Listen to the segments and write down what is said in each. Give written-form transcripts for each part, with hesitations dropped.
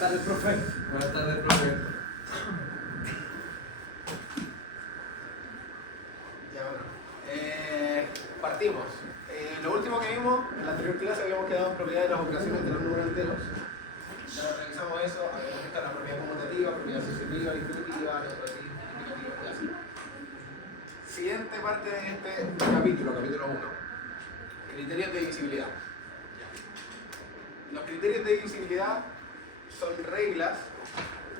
tardes, profe. Buenas tardes, profe. Ya, bueno. Partimos. Lo último que vimos, en la anterior clase habíamos quedado en propiedad de las operaciones de los números enteros. Ya revisamos eso, habíamos visto la propiedad conmutativa, propiedad sucesiva, distributiva, multiplicativa y así. Siguiente parte de este capítulo, capítulo 1. Criterios de divisibilidad. Los criterios de divisibilidad son reglas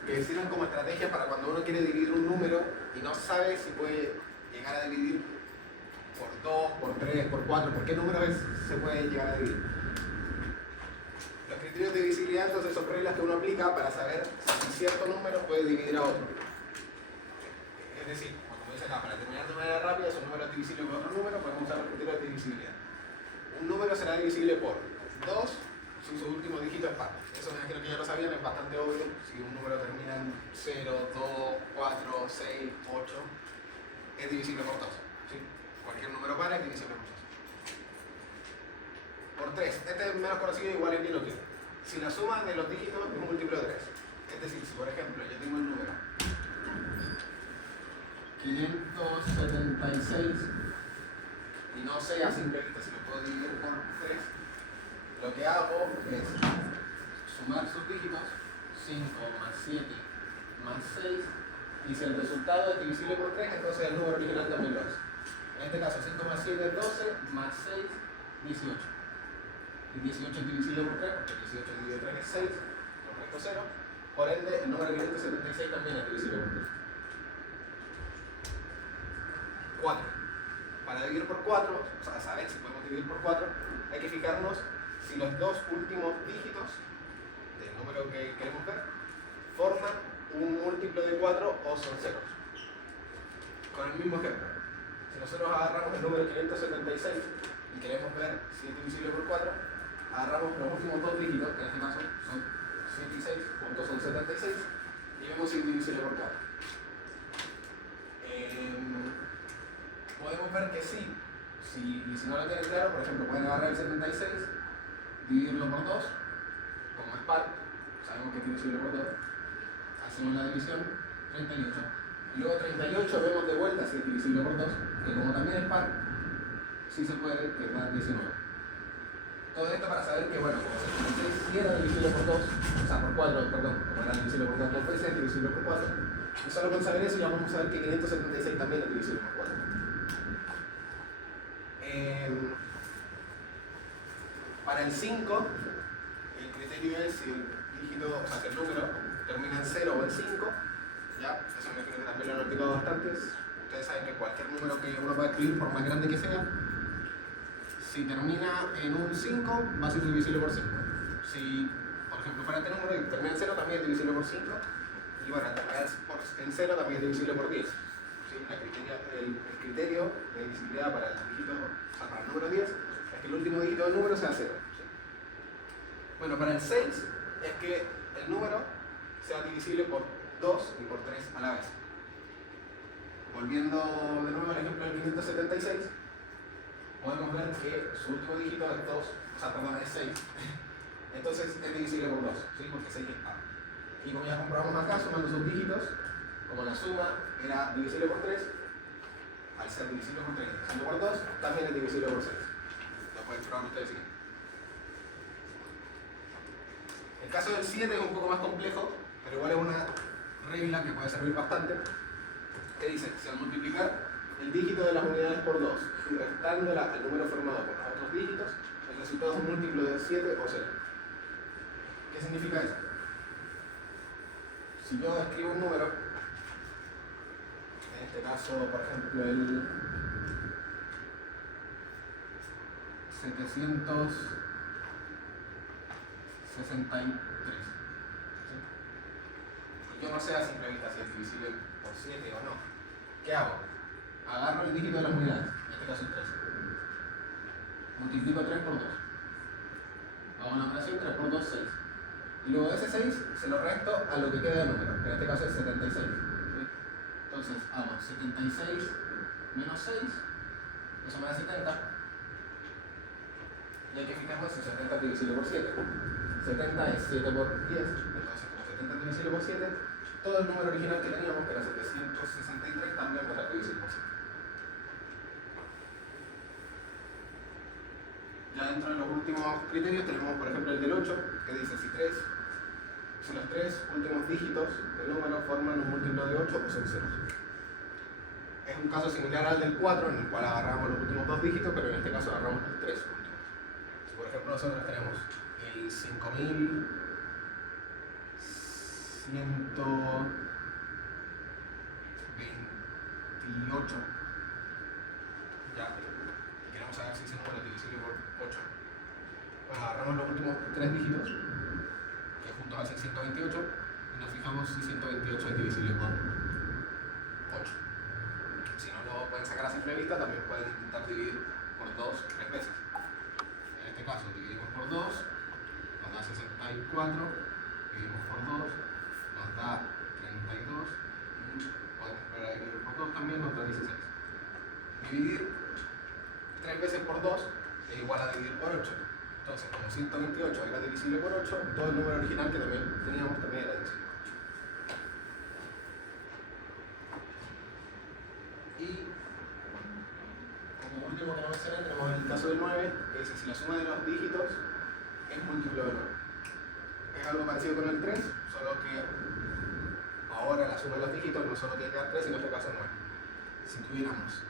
que sirven como estrategia para cuando uno quiere dividir un número y no sabe si puede llegar a dividir por 2, por 3, por 4, por qué números se puede llegar a dividir. Los criterios de divisibilidad entonces son reglas que uno aplica para saber si cierto número puede dividir a otro. Es decir, como dice acá, para terminar de manera rápida, si un número es divisible por otro número, podemos usar los criterios de divisibilidad. Un número será divisible por 2 si su último dígito es par. Eso me imagino que ya lo sabían, es bastante obvio. Si un número termina en 0, 2, 4, 6, 8, es divisible por 2. ¿Sí? Cualquier número par es divisible por 2. Por 3, este es menos conocido, igual es bien útil. Si la suma de los dígitos es un múltiplo de 3. Es decir, si por ejemplo yo tengo el número 576 y no sé a simple vista si lo puedo dividir por 3, lo que hago es sumar sus dígitos, 5 más 7 más 6, y si el resultado es divisible por 3, entonces el número original también lo es. En este caso, 5 más 7 es 12, más 6, 18. Y 18 es divisible por 3, porque 18 dividido 3 es 6, lo resto 0. Por ende, el número 576 también es divisible por 3. 4. Para dividir por 4, o sea, saber si podemos dividir por 4, hay que fijarnos si los dos últimos dígitos del número que queremos ver forman un múltiplo de 4 o son ceros. Con el mismo ejemplo, si nosotros agarramos el número 576 y queremos ver si es divisible por 4, agarramos los últimos dos dígitos, que en este caso son 7 y 6, juntos son 76, y vemos si es divisible por 4. Podemos ver que sí. Y si no lo tienen claro, por ejemplo, pueden agarrar el 76, dividirlo por 2, como es par, sabemos que es divisible por 2, hacemos la división, 38. Y luego 38 vemos de vuelta si es divisible por 2, que como también es par, sí se puede, que da 19. Todo esto para saber que, bueno, como 76 sí era divisible por 2, o sea, por 4, perdón, como era divisible por 2 veces, es divisible por 4. Y solo con saber eso ya vamos a saber que 576 también es divisible por 4. Para el 5, el criterio es si el dígito, o sea, si el número termina en 0 o en 5, ¿ya? Eso me imagino que también lo han explicado bastante. Ustedes saben que cualquier número que uno pueda escribir, por más grande que sea, si termina en un 5, va a ser divisible por 5. Si, por ejemplo, fuera este número y termina en 0, también es divisible por 5. Y bueno, al terminar en 0, también es divisible por 10. ¿Sí? El criterio de divisibilidad para el dígito, o sea, para el número 10, es que el último dígito del número sea 0. ¿Sí? Bueno, para el 6 es que el número sea divisible por 2 y por 3 a la vez. Volviendo de nuevo al ejemplo del 576, podemos ver que su último dígito es 2, o sea, perdón, es 6. Entonces es divisible por 2, ¿sí? Porque 6 es par. Y como ya comprobamos acá, sumando sus dígitos, como la suma era divisible por 3, al ser divisible por 3 y divisible por 2, también es divisible por 6. Lo pueden probar ustedes si quieren. El caso del 7 es un poco más complejo, pero igual es una regla que puede servir bastante, que dice, si al multiplicar el dígito de las unidades por 2 y restándola al número formado por los otros dígitos, el resultado es un múltiplo de 7 o 0. ¿Qué significa eso? Si yo escribo un número, en este caso, por ejemplo, el 763, ¿sí? Y yo no sé a simple vista si es divisible por 7 o no. ¿Qué hago? Agarro el dígito de las unidades, en este caso el 3. Multiplico 3 por 2. Hago una operación, 3 por 2, 6. Y luego de ese 6 se lo resto a lo que queda del número, que en este caso es 76. ¿Sí? Entonces hago 76 menos 6, eso me da 70. Y hay que fijarnos si 70 es divisible por 7. 70 es 7 por 10, entonces intentas divisible por 7, todo el número original que teníamos, que era 763, también va a ser divisible por 7. Ya dentro de los últimos criterios tenemos, por ejemplo, el del 8, que dice si los tres últimos dígitos del número forman un múltiplo de 8 o son ceros. Es un caso similar al del 4, en el cual agarramos los últimos dos dígitos, pero en este caso agarramos los tres últimos. Si por ejemplo nosotros tenemos el 5128, ya, y queremos saber si ese número es divisible por 8, pues agarramos los últimos tres dígitos, que juntos hacen 128, y nos fijamos si 128 es divisible por 8. Si no lo pueden sacar a simple vista, también pueden intentar dividir por 2 3 veces. En este caso dividimos por 2, nos da 64, dividimos por 2, nos da 32, podemos volver a dividir por 2 también, nos da 16. Dividir 3 veces por 2 es igual a dividir por 8. Entonces, como 128 era divisible por 8, todo el número original que también teníamos también era divisible por 8. Y como último que no mencioné, tenemos el caso del 9, que dice si la suma de los dígitos es múltiplo de 9. Es algo parecido con el 3, solo que ahora la suma de los dígitos no solo tiene que dar 3, sino en este caso 9. Si tuviéramos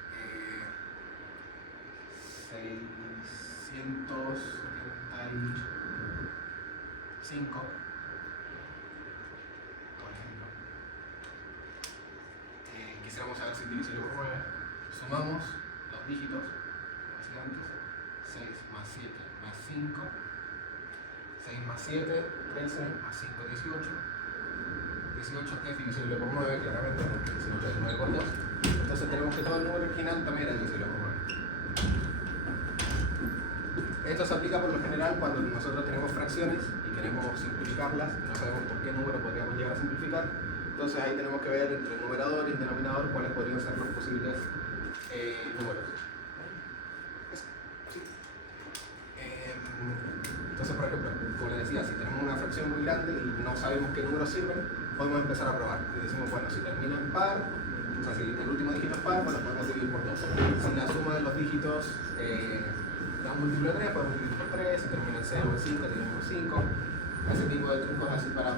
675, por ejemplo, quisiéramos saber si es divisible por 9, sumamos los dígitos, como decía antes, 6 más 7 más 5, 6 más 7, 13, más 5, 18. 18 es divisible por 9, claramente, porque 18 es 9 por 2. Entonces tenemos que todo el número original también era divisible por 9. Esto se aplica por lo general cuando nosotros tenemos fracciones y queremos simplificarlas y no sabemos por qué número podríamos llegar a simplificar. Entonces ahí tenemos que ver entre el numerador y el denominador cuáles podrían ser los posibles números. ¿Sí? Entonces, por ejemplo, como les decía, si tenemos una fracción muy grande y no sabemos qué números sirven, podemos empezar a probar. Y decimos, bueno, si termina en par, o sea, si el último dígito es par, bueno, podemos dividir por 2. Si la suma de los dígitos da un múltiplo de 3, podemos dividir por 3. Si termina en 0 o en 5, dividimos por 5. Ese tipo de trucos así para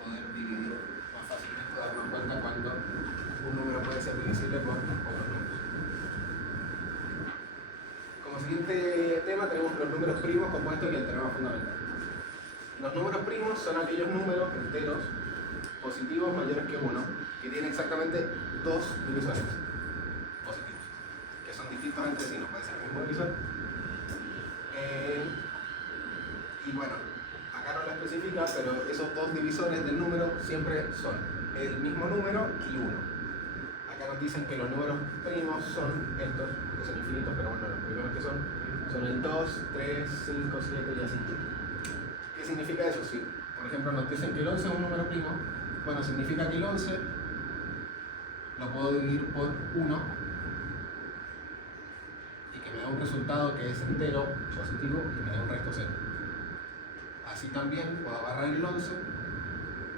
poder dividir más fácilmente, darnos cuenta cuando un número puede ser divisible por otros números. Como siguiente tema tenemos los números primos compuestos y el teorema fundamental. Los números primos son aquellos números enteros positivos mayores que 1 que tienen exactamente dos divisores positivos, que son distintos entre sí, no puede ser el mismo divisor. Y bueno, acá no lo especifica, pero esos dos divisores del número siempre son el mismo número y 1. Acá nos dicen que los números primos son estos, que son infinitos, pero bueno, los primeros que son el 2, 3, 5, 7 y así. ¿Qué significa eso? Si, por ejemplo, nos dicen que el 11 es un número primo, bueno, significa que el 11 lo puedo dividir por 1 y que me da un resultado que es entero, positivo, y me da un resto 0. Así también puedo agarrar el 11 y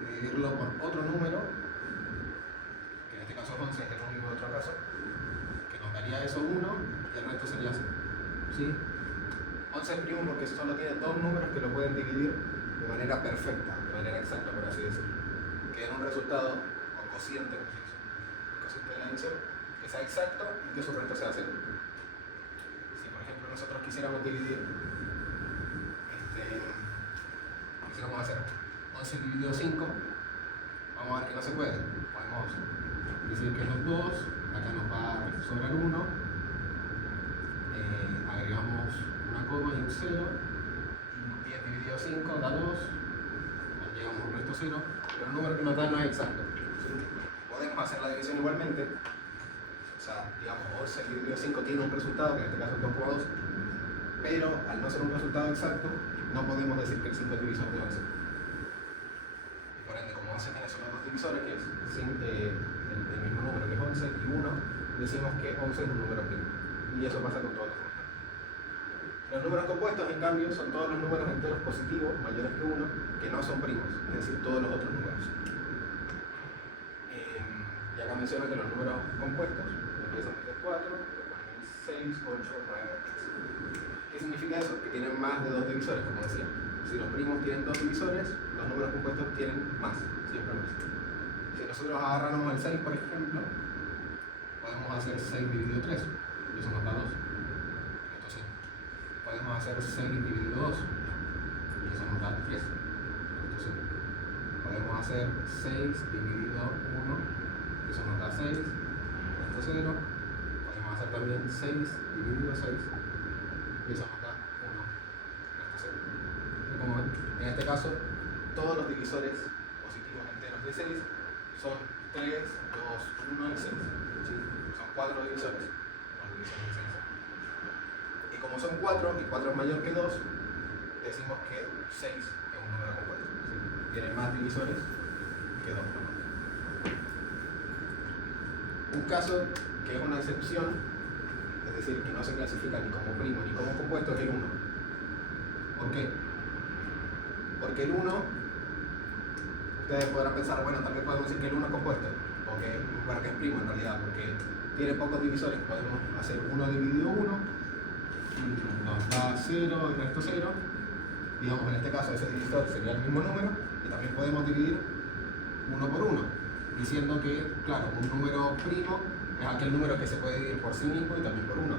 dividirlo por otro número, que en este caso es 11, es el único de otro caso, que nos daría eso 1 y el resto sería 0. ¿Sí? 11 es primo porque solo tiene dos números que lo pueden dividir de manera perfecta, de manera exacta, por así decirlo. Que den un resultado o cociente de la adición, que sea exacto y que su resto sea 0. Si por ejemplo nosotros quisiéramos dividir, quisiéramos hacer 11 dividido 5, vamos a ver que no se puede. Podemos decir que los 2, acá nos va a sobrar 1, agregamos una coma y un 0, 10 dividido 5 da 2, nos llegamos a un resto 0, pero el número que nos da no es exacto. Podemos hacer la división igualmente, o sea, digamos 11 dividido 5 tiene un resultado, que en este caso es 2,2, pero al no ser un resultado exacto, no podemos decir que el 5 es divisor de 11. Por ende, como 11 tiene solo dos divisores, que es el mismo número que es 11 y 1, decimos que 11 es un número primo. Y eso pasa con todos los números. Los números compuestos, en cambio, son todos los números enteros positivos mayores que 1 que no son primos, es decir, todos los otros números. Y acá menciona que los números compuestos empiezan desde 4, después 6, 8, 9, 10. ¿Qué significa eso? Que tienen más de 2 divisores, como decía. Si los primos tienen 2 divisores, los números compuestos tienen más, siempre más. Si nosotros agarramos el 6, por ejemplo, podemos hacer 6 dividido 3, y eso nos da 2. Entonces, podemos hacer 6 dividido 2, y eso nos da 3. Entonces, podemos hacer 6 dividido 1, y eso nos da 6, esto 0. Podemos hacer también 6 dividido 6, y eso nos da 1, esto 0. Y como ven, en este caso, todos los divisores positivos enteros de 6 son 3, 2, 1 y 6. ¿Sí? Son 4 divisores. Los divisores de 6. Y como son 4 y 4 es mayor que 2, decimos que 6 es un número compuesto. ¿Sí? Tiene más divisores que 2. Un caso que es una excepción, es decir, que no se clasifica ni como primo ni como compuesto, es el 1. ¿Por qué? Porque el 1, ustedes podrán pensar, bueno, tal vez podemos decir que el 1 es compuesto, o que, bueno, que es primo en realidad, porque tiene pocos divisores. Podemos hacer 1 dividido 1, nos da 0, el resto 0. Digamos, en este caso ese divisor sería el mismo número, y también podemos dividir 1 por 1, diciendo que, claro, un número primo es aquel número que se puede dividir por sí mismo y también por 1.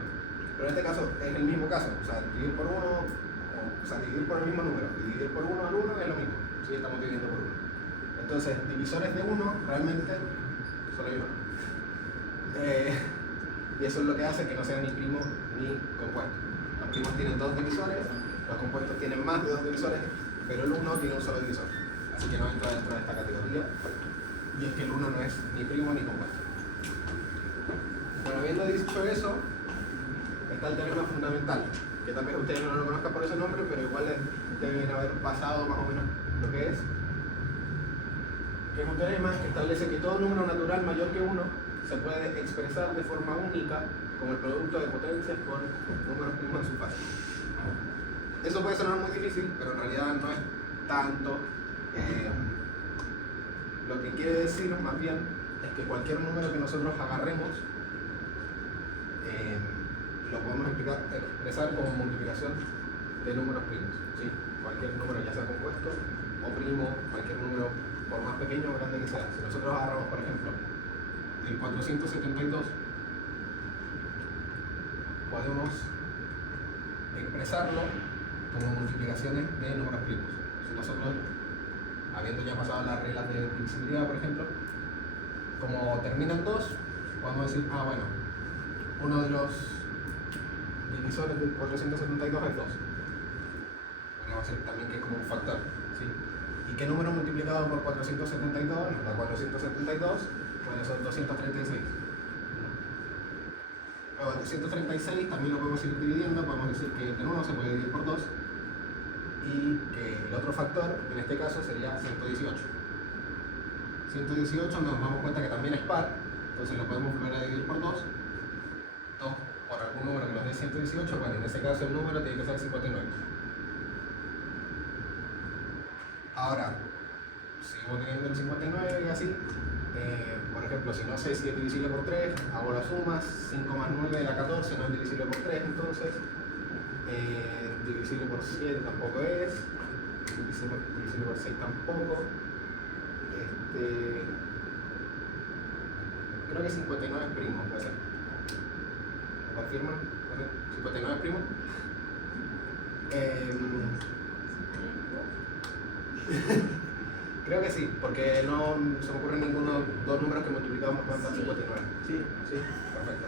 Pero en este caso es el mismo caso, o sea, dividir por 1, o sea, dividir por el mismo número y dividir por 1 al 1 es lo mismo, ¿sí? Estamos dividiendo por 1. Entonces, divisores de 1 realmente solo hay uno. Y eso es lo que hace que no sea ni primo ni compuesto. Los primos tienen 2 divisores, los compuestos tienen más de 2 divisores, pero el 1 tiene un solo divisor. Así que no entra dentro de esta categoría. Y es que el 1 no es ni primo ni compuesto. Bueno, habiendo dicho eso, está el teorema fundamental, que tal vez ustedes no lo conozcan por ese nombre, pero igual deben haber pasado más o menos lo que es un teorema que establece que todo número natural mayor que 1 se puede expresar de forma única como el producto de potencias con números primos en su fase. Eso puede sonar muy difícil, pero en realidad no es tanto. Lo que quiere decir más bien es que cualquier número que nosotros agarremos lo podemos expresar como multiplicación de números primos. ¿Sí? Cualquier número, ya sea compuesto o primo, cualquier número, por más pequeño o grande que sea. Si nosotros agarramos, por ejemplo, el 472, podemos expresarlo como multiplicaciones de números primos. Si nosotros, habiendo ya pasado las reglas de divisibilidad, por ejemplo, como terminan 2, podemos decir, bueno, uno de los divisores del 472 es 2. Podríamos decir también que es como un factor, ¿sí? ¿Y qué número multiplicado por 472? Nos da 472, bueno, son 236. Luego, 236 también lo podemos ir dividiendo, podemos decir que de nuevo se puede dividir por 2, y que el otro factor, en este caso, sería 118. 118 nos damos cuenta que también es par, entonces lo podemos volver a dividir por 2. 2 por algún número que nos dé 118, bueno, en ese caso el número tiene que ser 59. Ahora, sigo teniendo el 59 y así. Por ejemplo, si no sé si es divisible por 3, hago las sumas. 5 más 9 da 14, no es divisible por 3, entonces. Divisible por 7 tampoco es. Divisible por 6 tampoco. Creo que 59 es primo, puede ser. ¿Me confirman? No sé, 59 es primo. Creo que sí, porque no se me ocurren ninguno dos números que multiplicamos por 59. Sí, perfecto.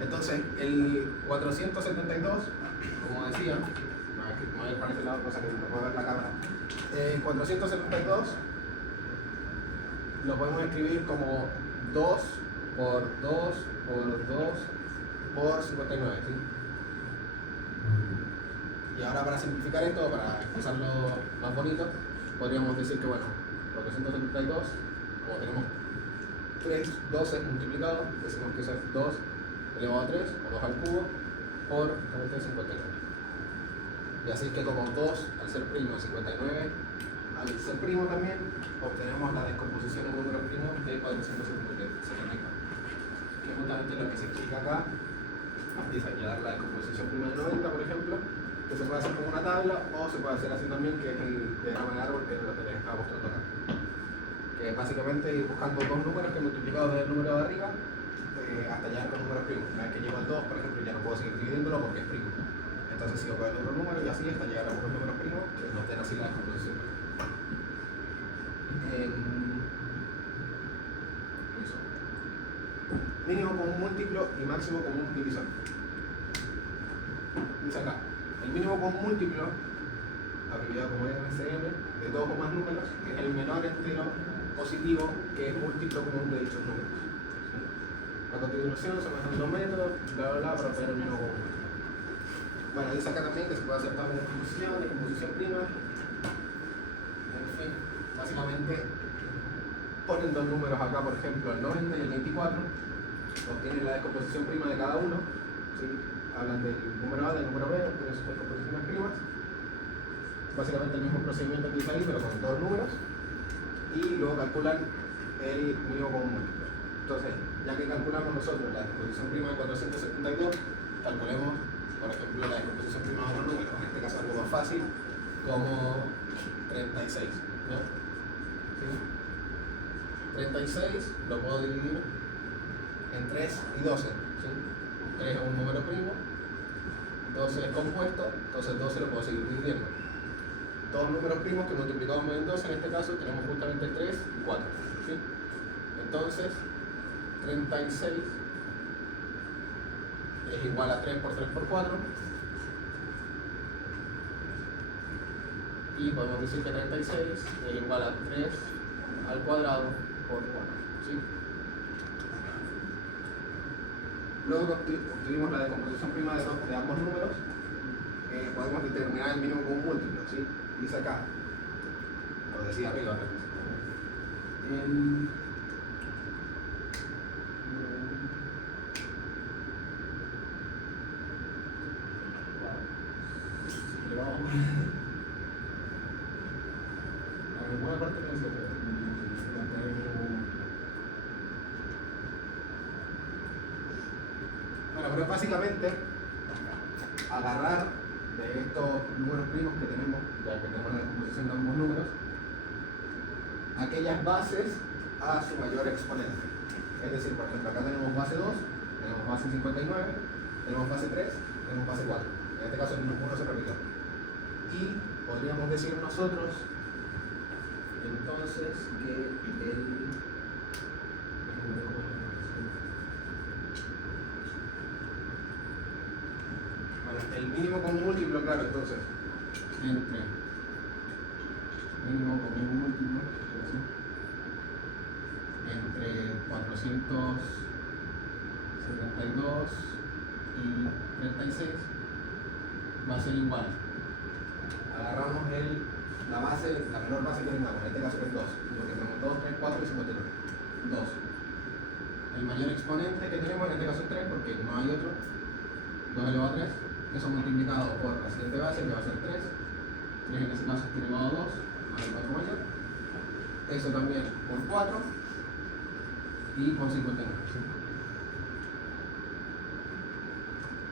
Entonces, el 472, como decía, me voy a ir para este lado, cosa que no puedo ver la cámara. 472 lo podemos escribir como 2 por 2 por 2 por 59, ¿sí? Y ahora, para simplificar esto, para expresarlo más bonito, podríamos decir que, bueno, 472, como tenemos 3 12 multiplicados, decimos que eso es 2 elevado a 3, o 2 al cubo, por 59. Y así que como 2 al ser primo y 59 al ser primo también, obtenemos la descomposición en números primos de 474. Que es justamente lo que se explica acá. Empieza a dar la descomposición prima de 90, por ejemplo, que se puede hacer con una tabla o se puede hacer así también, que es el diagrama de árbol que es lo que les estaba mostrando acá. Que es básicamente ir buscando dos números que multiplicados desde el número de arriba hasta llegar con números primos. Una vez que llego al 2, por ejemplo, ya no puedo seguir dividiéndolo porque es primo. Entonces sigo con el otro número y así hasta llegar a unos números primos que nos den así la descomposición. Eso. Mínimo común múltiplo y máximo común divisor. Dice acá, el mínimo común múltiplo, abreviado como MCM, de dos o más números, es el menor entero positivo que es múltiplo común de dichos números. A continuación se manejan los métodos, bla bla bla, para obtener el mínimo común. Bueno, dice acá también que se puede hacer tabla de composición prima. En fin, básicamente ponen dos números acá, por ejemplo, el 90 y el 24, obtienen la descomposición prima de cada uno, ¿sí? Hablan del número A, del número B, obtienen sus descomposiciones primas. Básicamente el mismo procedimiento que hice ahí, pero con dos números. Y luego calculan el mínimo común múltiplo. Entonces, ya que calculamos nosotros la descomposición prima de 472, calculemos, por ejemplo, la descomposición prima de otro número, en este caso algo más fácil, como 36, ¿no? ¿Sí? 36 lo puedo dividir en 3 y 12, ¿sí? 3 es un número primo, 12 es compuesto, entonces 12 lo puedo seguir dividiendo. Dos números primos que multiplicamos en 12, en este caso tenemos justamente 3 y 4, ¿sí? Entonces, 36 es igual a 3 por 3 por 4 y podemos decir que 36 es igual a 3 al cuadrado por 4, ¿sí? Luego obtuvimos la descomposición prima de ambos números, podemos determinar el mínimo común múltiplo, ¿sí? Dice acá, lo decía arriba, bueno, pero básicamente agarrar de estos números primos que tenemos, ya que tenemos la descomposición de ambos números, aquellas bases a su mayor exponente. Es decir, por ejemplo, acá tenemos base 2, tenemos base 59, tenemos base 3, tenemos base 4. En este caso el 1 se repitió. Y podríamos decir nosotros entonces que el mínimo común múltiplo, claro, entonces entre mínimo común múltiplo entre 472 y 36 va a ser igual. Agarramos la menor base que tengamos, en este caso es 2, porque tenemos 2, 3, 4 y 59. 2. El mayor exponente que tenemos en este caso es 3, porque no hay otro. 2 elevado a 3, eso multiplicado por la siguiente base, que va a ser 3. 3 en ese caso es elevado a 2, más el 4 mayor. Eso también por 4 y por 59.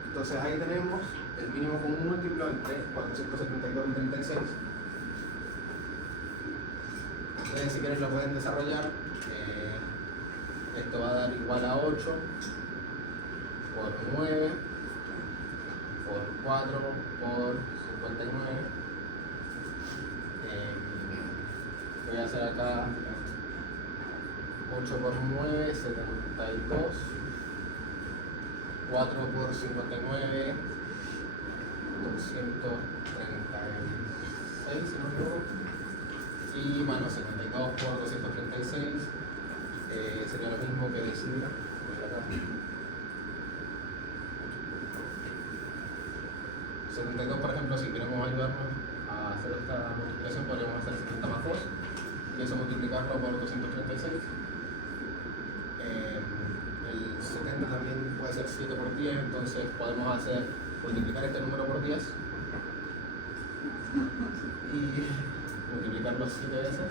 Entonces ahí tenemos el mínimo común múltiplo entre 472 y 36. Ustedes si quieren lo pueden desarrollar. Esto va a dar igual a 8 por 9 por 4 por 59. Voy a hacer acá 8 por 9, 72. 4 por 59, 236, si no me equivoco. Y bueno, 52 por 236 sería lo mismo que decir acá. 72, por ejemplo, si queremos ayudarnos a hacer esta multiplicación, podríamos hacer 70 más 2 y eso multiplicarlo por 236. El 70 también puede ser 7 por 10, entonces podemos multiplicar este número por 10 y multiplicarlo 7 veces,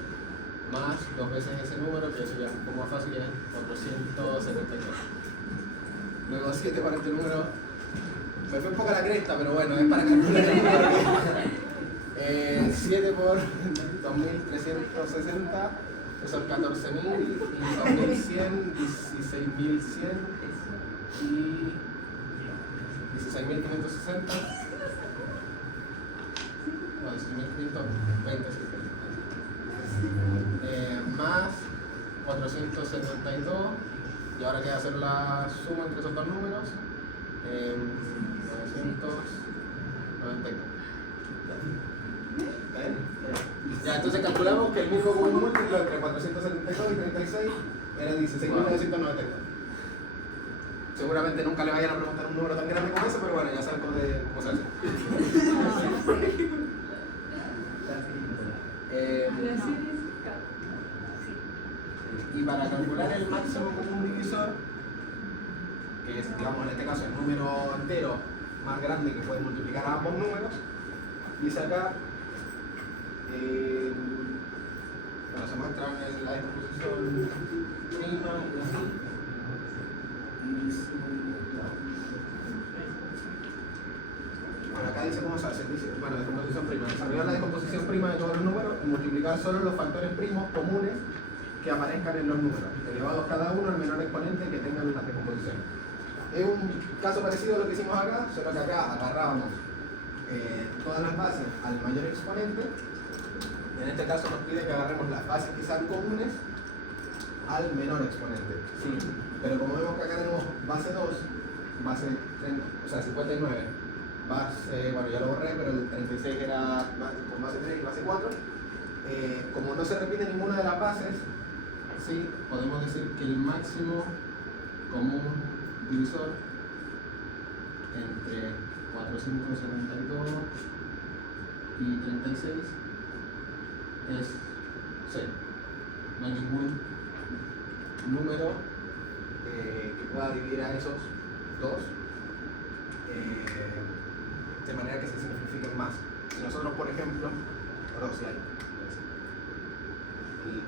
más 2 veces ese número, que eso ya es un poco más fácil, es 472. Luego 7 para este número, me fue un poco a la cresta, pero bueno, es para calcular el número. 7 por 2360, que son 14.000, y 2100, 16.100 y 16.560. No, 16.520, más 472, y ahora queda hacer la suma entre esos dos números, 992. ¿Está bien? Ya, entonces calculamos que el mínimo común múltiplo entre 472 y 36 era 16.992. Seguramente nunca le vayan a preguntar un número tan grande como ese, pero bueno, ya saben cómo se hace. Y para calcular el máximo común divisor, que es, digamos, en este caso el número entero más grande que puede multiplicar a ambos números, dice acá, bueno, se muestra en la descomposición prima y así. Bueno, acá dice cómo se hace, dice, bueno, descomposición prima, desarrollar la descomposición prima de todos los números y multiplicar solo los factores primos comunes que aparezcan en los números, elevados cada uno al menor exponente que tengan la descomposición. Es un caso parecido a lo que hicimos acá, solo que acá agarrábamos todas las bases al mayor exponente. En este caso nos pide que agarremos las bases que sean comunes al menor exponente. Sí, pero como vemos que acá tenemos base 2, base 30, o sea 59, base, bueno ya lo borré, pero el 36 era con base 3 y base 4. Como no se repite ninguna de las bases, sí, podemos decir que el máximo común divisor entre 472 y 36 es 0. No hay ningún número que pueda dividir a esos dos de manera que se simplifiquen más. Si nosotros, por ejemplo, ahora sí hay el 2.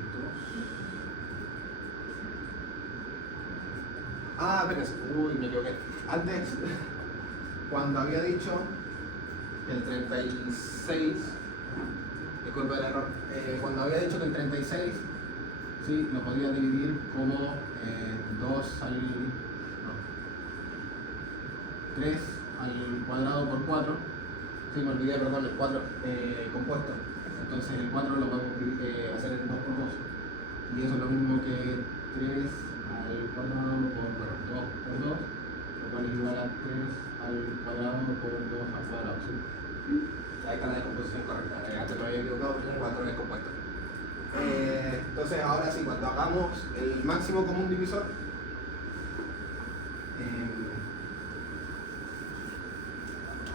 Ah, espérense, uy, me equivoqué. Antes, cuando había dicho que el 36, disculpa el error, cuando había dicho que el 36, sí, lo podía dividir como 2 al, no, 3 al cuadrado por 4, sí, me olvidé, perdón, el 4 compuesto, entonces el 4 lo podemos hacer en 2 por 2, y eso es lo mismo que 3 al cuadrado por, bueno, 2 por 2, lo cual es igual a 3 al cuadrado por 2 al cuadrado, ¿sí? Ahí está la descomposición correcta, antes me había equivocado porque el 4 es compuesto. Entonces ahora sí, cuando hagamos el máximo común divisor,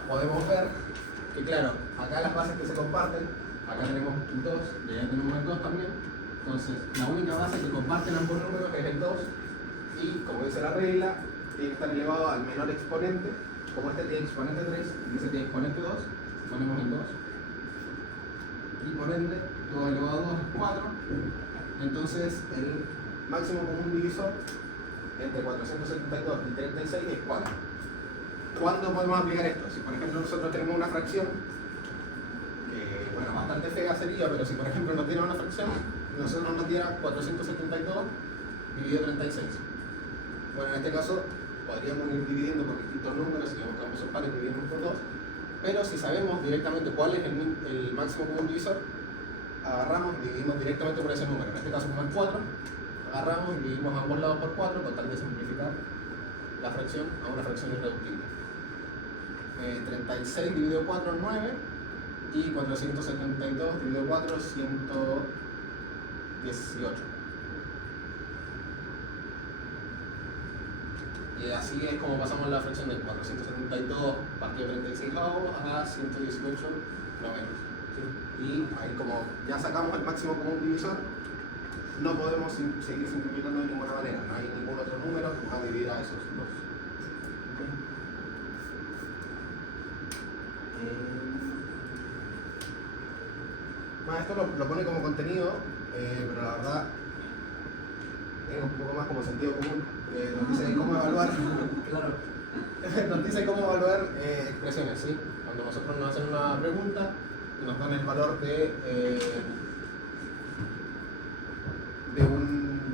podemos ver que claro, acá las bases que se comparten, acá tenemos el 2 y allá tenemos el 2 también. Entonces, la única base que comparten ambos números es el 2 y, como dice la regla, tiene que estar elevado al menor exponente. Como este tiene exponente 3 y este tiene exponente 2, ponemos el 2 y por ende, 2 elevado a 2 es 4. Entonces, el máximo común divisor entre 472 y 36 es 4. ¿Cuándo podemos aplicar esto? Si por ejemplo nosotros tenemos una fracción, que bueno, bastante fea sería, pero si por ejemplo nos diera una fracción, nosotros nos diera 472 dividido 36. Bueno, en este caso podríamos ir dividiendo por distintos números, si vemos que ambos son pares, dividimos por 2, pero si sabemos directamente cuál es el máximo común divisor, agarramos y dividimos directamente por ese número. En este caso, como es 4, agarramos y dividimos ambos lados por 4 con tal de simplificar la fracción a una fracción irreductible. 36 dividido 4 es 9 y 472 dividido 4 es 118. Y así es como pasamos la fracción de 472 partido 36 a 118 novenos. ¿Sí? Y ahí como ya sacamos el máximo común divisor, no podemos seguir simplificando de ninguna manera. No hay ningún otro número que pueda dividir a esos dos. No, esto lo pone como contenido, pero la verdad es un poco más como sentido común. Nos dice cómo evaluar, Claro. nos dice cómo evaluar expresiones, ¿sí? Cuando nosotros nos hacen una pregunta y nos dan el valor de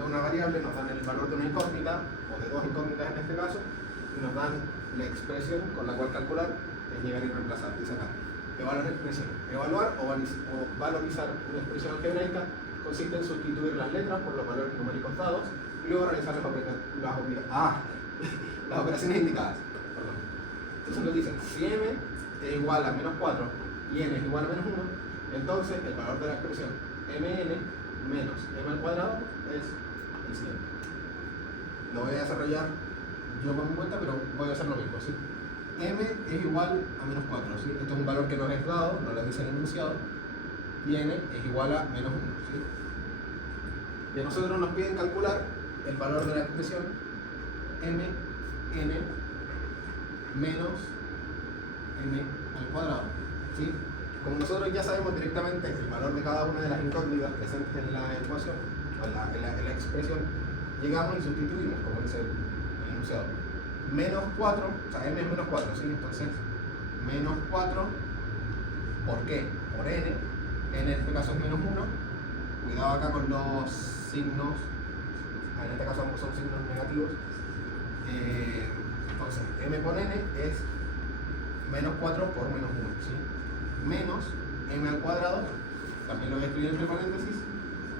una variable, nos dan el valor de una incógnita, o de dos incógnitas en este caso, y nos dan la expresión con la cual calcular, es llegar y reemplazar. Dice acá, evaluar expresión. Evaluar o valorizar una expresión algebraica consiste en sustituir las letras por los valores numéricos dados y luego realizar las operaciones indicadas. Perdón. Entonces nos dicen, si m es igual a menos 4 y n es igual a menos 1, entonces el valor de la expresión mn menos m al cuadrado es el siguiente. Lo voy a desarrollar yo por mi cuenta, pero voy a hacer lo mismo, ¿sí? M es igual a menos 4, ¿sí? Esto es un valor que nos es dado, no lo dice en el enunciado, y n es igual a menos 1, ¿sí? Y a nosotros nos piden calcular el valor de la expresión m n menos m al cuadrado, ¿sí? Como nosotros ya sabemos directamente el valor de cada una de las incógnitas presentes en la ecuación, o en la expresión, llegamos y sustituimos, como dice el enunciado. Menos 4, o sea, m es menos 4, ¿sí? Entonces, menos 4, ¿por qué? Por n en este caso es menos 1, cuidado acá con los signos, en este caso ambos son signos negativos, entonces, m por n es menos 4 por menos 1, ¿sí? Menos m al cuadrado, también lo voy a escribir entre paréntesis,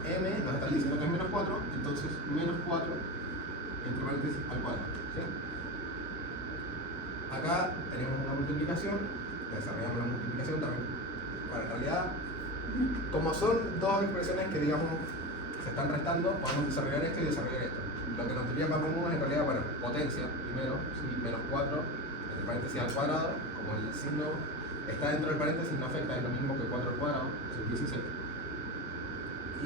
m nos está diciendo que es menos 4, entonces menos 4 entre paréntesis al cuadrado, ¿sí? Acá tenemos una multiplicación, desarrollamos la multiplicación también. Bueno, en realidad, como son dos expresiones que digamos se están restando, podemos desarrollar esto y desarrollar esto. Lo que nos diría más común es en realidad, bueno, potencia primero, ¿sí? Menos 4 entre paréntesis al cuadrado, como el signo está dentro del paréntesis, no afecta, es lo mismo que 4 al cuadrado, es el 16.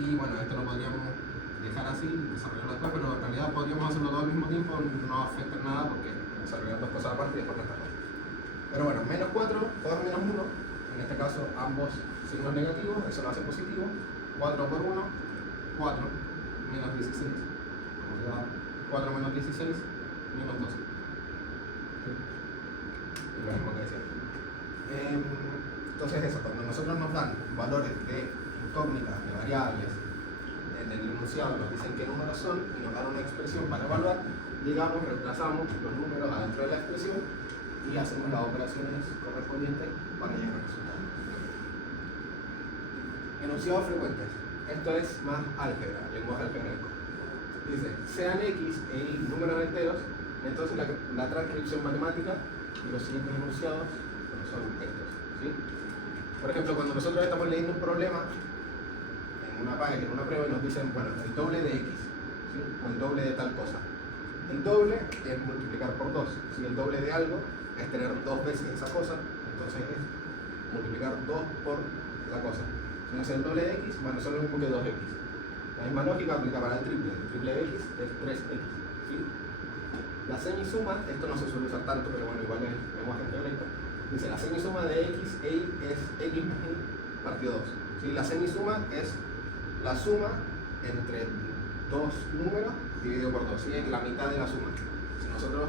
Y bueno, esto lo podríamos dejar así, desarrollarlo después, pero en realidad podríamos hacerlo todo al mismo tiempo, no afecta en nada porque desarrollar dos cosas aparte y después restarlo. Pero bueno, menos 4 por menos 1, en este caso ambos signos negativos, eso lo hace positivo, 4 por 1, 4 menos 16, como se da 4 menos 16, menos 12. ¿Sí? Es lo mismo que decía. Entonces eso, cuando nosotros nos dan valores de incógnitas, de variables, en el enunciado nos dicen qué números son y nos dan una expresión para evaluar, digamos, reemplazamos los números adentro de la expresión y hacemos las operaciones correspondientes para llegar al resultado. Enunciados frecuentes. Esto es más álgebra, lenguaje algebraico. Dice, sean x e y números enteros, entonces la transcripción matemática y los siguientes enunciados son estos, ¿sí? Por ejemplo, cuando nosotros estamos leyendo un problema en una página, en una prueba, y nos dicen, bueno, el doble de x, ¿sí? O el doble de tal cosa. El doble es multiplicar por 2. Si el doble de algo es tener dos veces esa cosa, entonces es multiplicar 2 por la cosa. Si no es el doble de x, bueno, eso es lo mismo que 2x. La misma lógica aplica para el triple de x es 3x, ¿sí? La semisuma, esto no se suele usar tanto, pero bueno, igual es lenguaje algebraico. Dice, la semisuma de x e y es x más y partido 2. ¿Sí? La semisuma es la suma entre dos números dividido por 2, ¿sí? Es la mitad de la suma. Si nosotros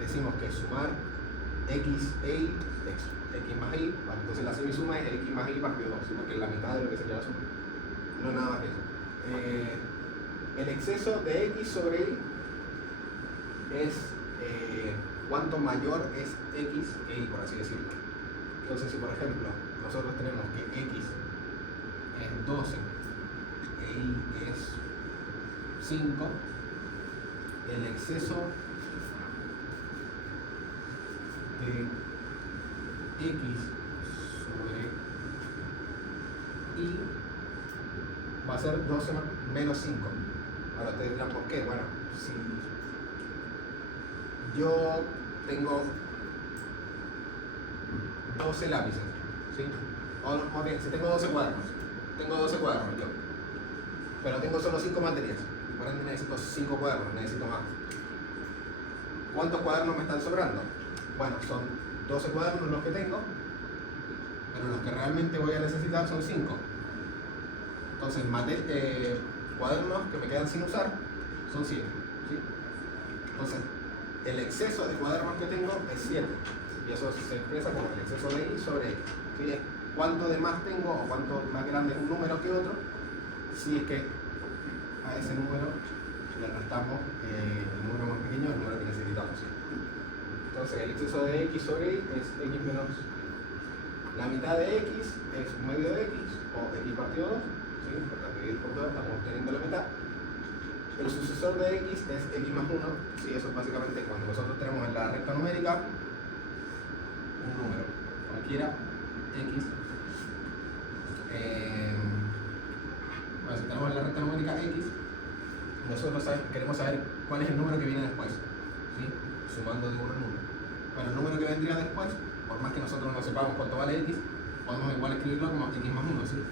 decimos que sumar x e y es x más y, bueno, entonces la semisuma es x más y partido 2, ¿sí? Porque es la mitad de lo que sería la suma. No nada más que eso. El exceso de x sobre y es cuanto mayor es x que y, por así decirlo. Entonces, si por ejemplo nosotros tenemos que x es 12 e y es 5, el exceso de x sobre y va a ser 12 menos 5. Ahora ustedes dirán, ¿por qué? Bueno, si yo tengo 12 lápices, ¿sí? O bien, si tengo 12 cuadernos, yo, pero tengo solo 5 materias, y por ende necesito 5 cuadernos, necesito más. ¿Cuántos cuadernos me están sobrando? Bueno, son 12 cuadernos los que tengo, pero los que realmente voy a necesitar son 5. Entonces, cuadernos que me quedan sin usar son 7. ¿Sí? Entonces, el exceso de cuadernos que tengo es 7. Y eso se expresa como el exceso de y sobre x. ¿Sí? Es cuánto de más tengo o cuánto más grande es un número que otro, si es que a ese número le restamos el número más pequeño, el número que necesitamos. Entonces, el exceso de x sobre y es x menos la mitad de x es un medio de x, o x partido 2, ¿sí? Porque al dividir por 2 estamos obteniendo la mitad. El sucesor de x es x más 1, ¿sí? Eso es básicamente cuando nosotros tenemos en la recta numérica un número, cualquiera, x. Bueno, si tenemos en la recta numérica x, nosotros queremos saber cuál es el número que viene después, ¿sí? Sumando de 1 en 1. Bueno, el número que vendría después, por más que nosotros no sepamos cuánto vale x, podemos igual escribirlo como x más 1, ¿sí?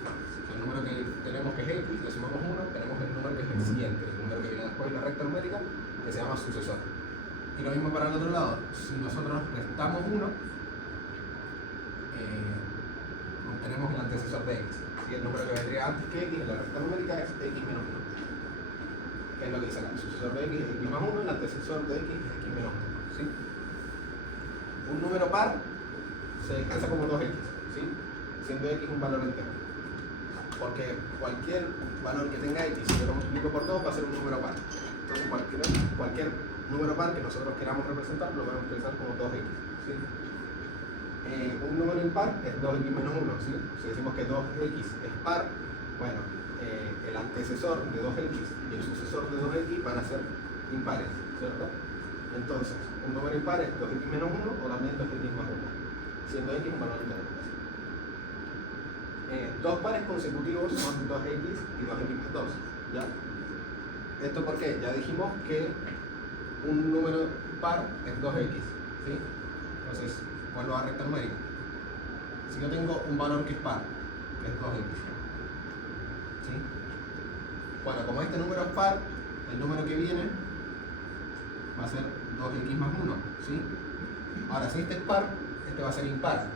El número que tenemos que es x, le sumamos 1, tenemos el número que es el siguiente, el número que viene después de la recta numérica, que se llama sucesor. Y lo mismo para el otro lado, si nosotros restamos 1, obtenemos el antecesor de x. ¿Sí? El número que vendría antes que x en la recta numérica es x menos 1. ¿Qué es lo que dice acá? El sucesor de x es x más 1, el antecesor de x es x menos 1. ¿Sí? Un número par se expresa como 2x, ¿sí? Siendo x un valor entero. Porque cualquier valor que tenga x, si yo lo multiplico por 2, va a ser un número par. Entonces cualquier número par que nosotros queramos representar lo vamos a expresar como 2x. ¿Sí? Un número impar es 2x menos 1. ¿Sí? Si decimos que 2x es par, bueno, el antecesor de 2x y el sucesor de 2x van a ser impares, ¿cierto? Entonces, un número impar es 2x menos 1 o también 2x más 1, siendo x un valor entero. Dos pares consecutivos son 2x y 2x más 2. ¿Ya? ¿Esto por qué? Ya dijimos que un número par es 2x. ¿Sí? Entonces, vuelvo a la recta numérica. Si yo tengo un valor que es par, que es 2x. ¿Sí? Bueno, como este número es par, el número que viene va a ser 2x más 1. ¿Sí? Ahora, si este es par, este va a ser impar.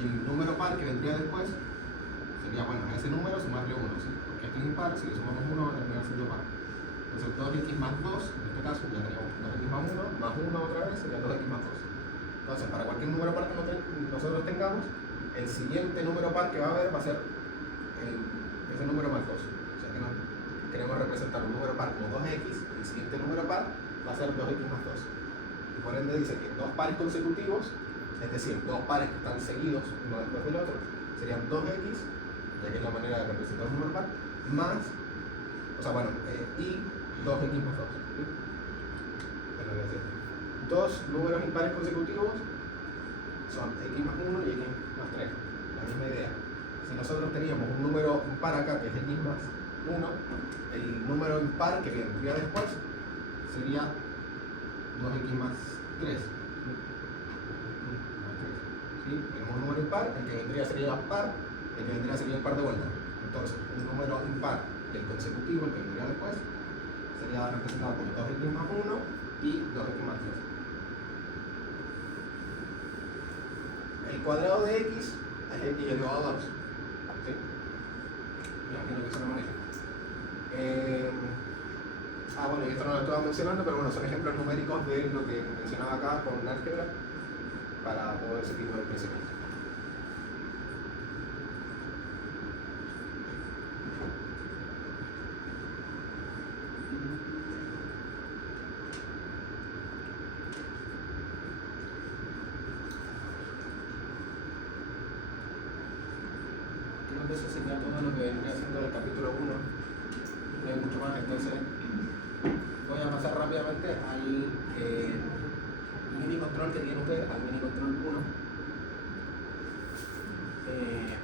Y el número par que vendría después sería, bueno, a ese número sumarle 1, ¿sí? Porque este es impar, si le sumamos 1 va a terminar siendo par. Entonces 2x más 2, en este caso ya tenemos 2x más 1, más 1 otra vez sería 2x más 2. Entonces, para cualquier número par que nosotros tengamos, el siguiente número par que va a haber va a ser ese número más 2. O sea que no queremos representar un número par como 2x, el siguiente número par va a ser 2x más 2. Y por ende dice que dos pares consecutivos, es decir, dos pares que están seguidos uno después del otro, serían 2x, ya que es la manera de representar un número par, más, o sea, bueno, y 2x más 2. ¿Sí? Bueno, voy a decir. Dos números impares consecutivos son x más 1 y x más 3. La misma idea. Si nosotros teníamos un número impar acá, que es x más 1, el número impar que vendría después sería 2x más 3. ¿Sí? Tenemos un número impar, el que vendría sería par, el que vendría sería el par de vuelta. Entonces, un número impar y el consecutivo, el que vendría después, sería representado como 2x más 1 y 2x más 3. El cuadrado de x es x elevado a 2. ¿Sí? Me imagino que eso lo maneja. Bueno, y esto no lo estaba mencionando, pero bueno, son ejemplos numéricos de lo que mencionaba acá con álgebra para todo ese tipo de expresiones. Creo que eso sería todo lo que vendría haciendo el capítulo 1. No hay mucho más, entonces voy a pasar rápidamente al mini control que tiene usted, al mini control 1.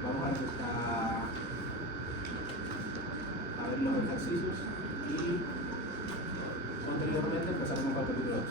Vamos a ver los ejercicios y posteriormente empezaremos con el capítulo 2.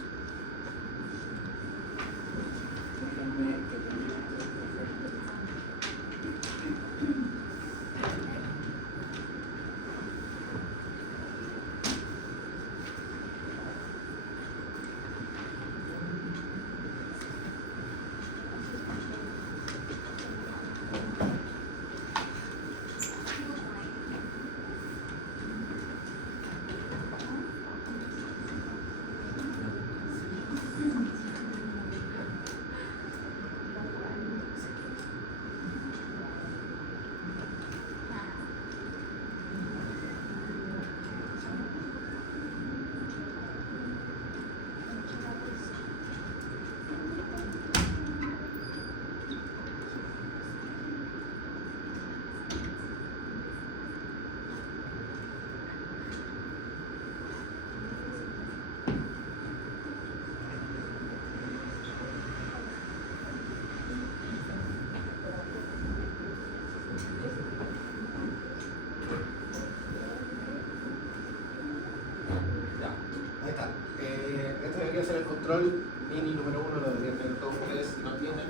fíjense en el control mini número 1, lo deberían tener todos ustedes si no tienen.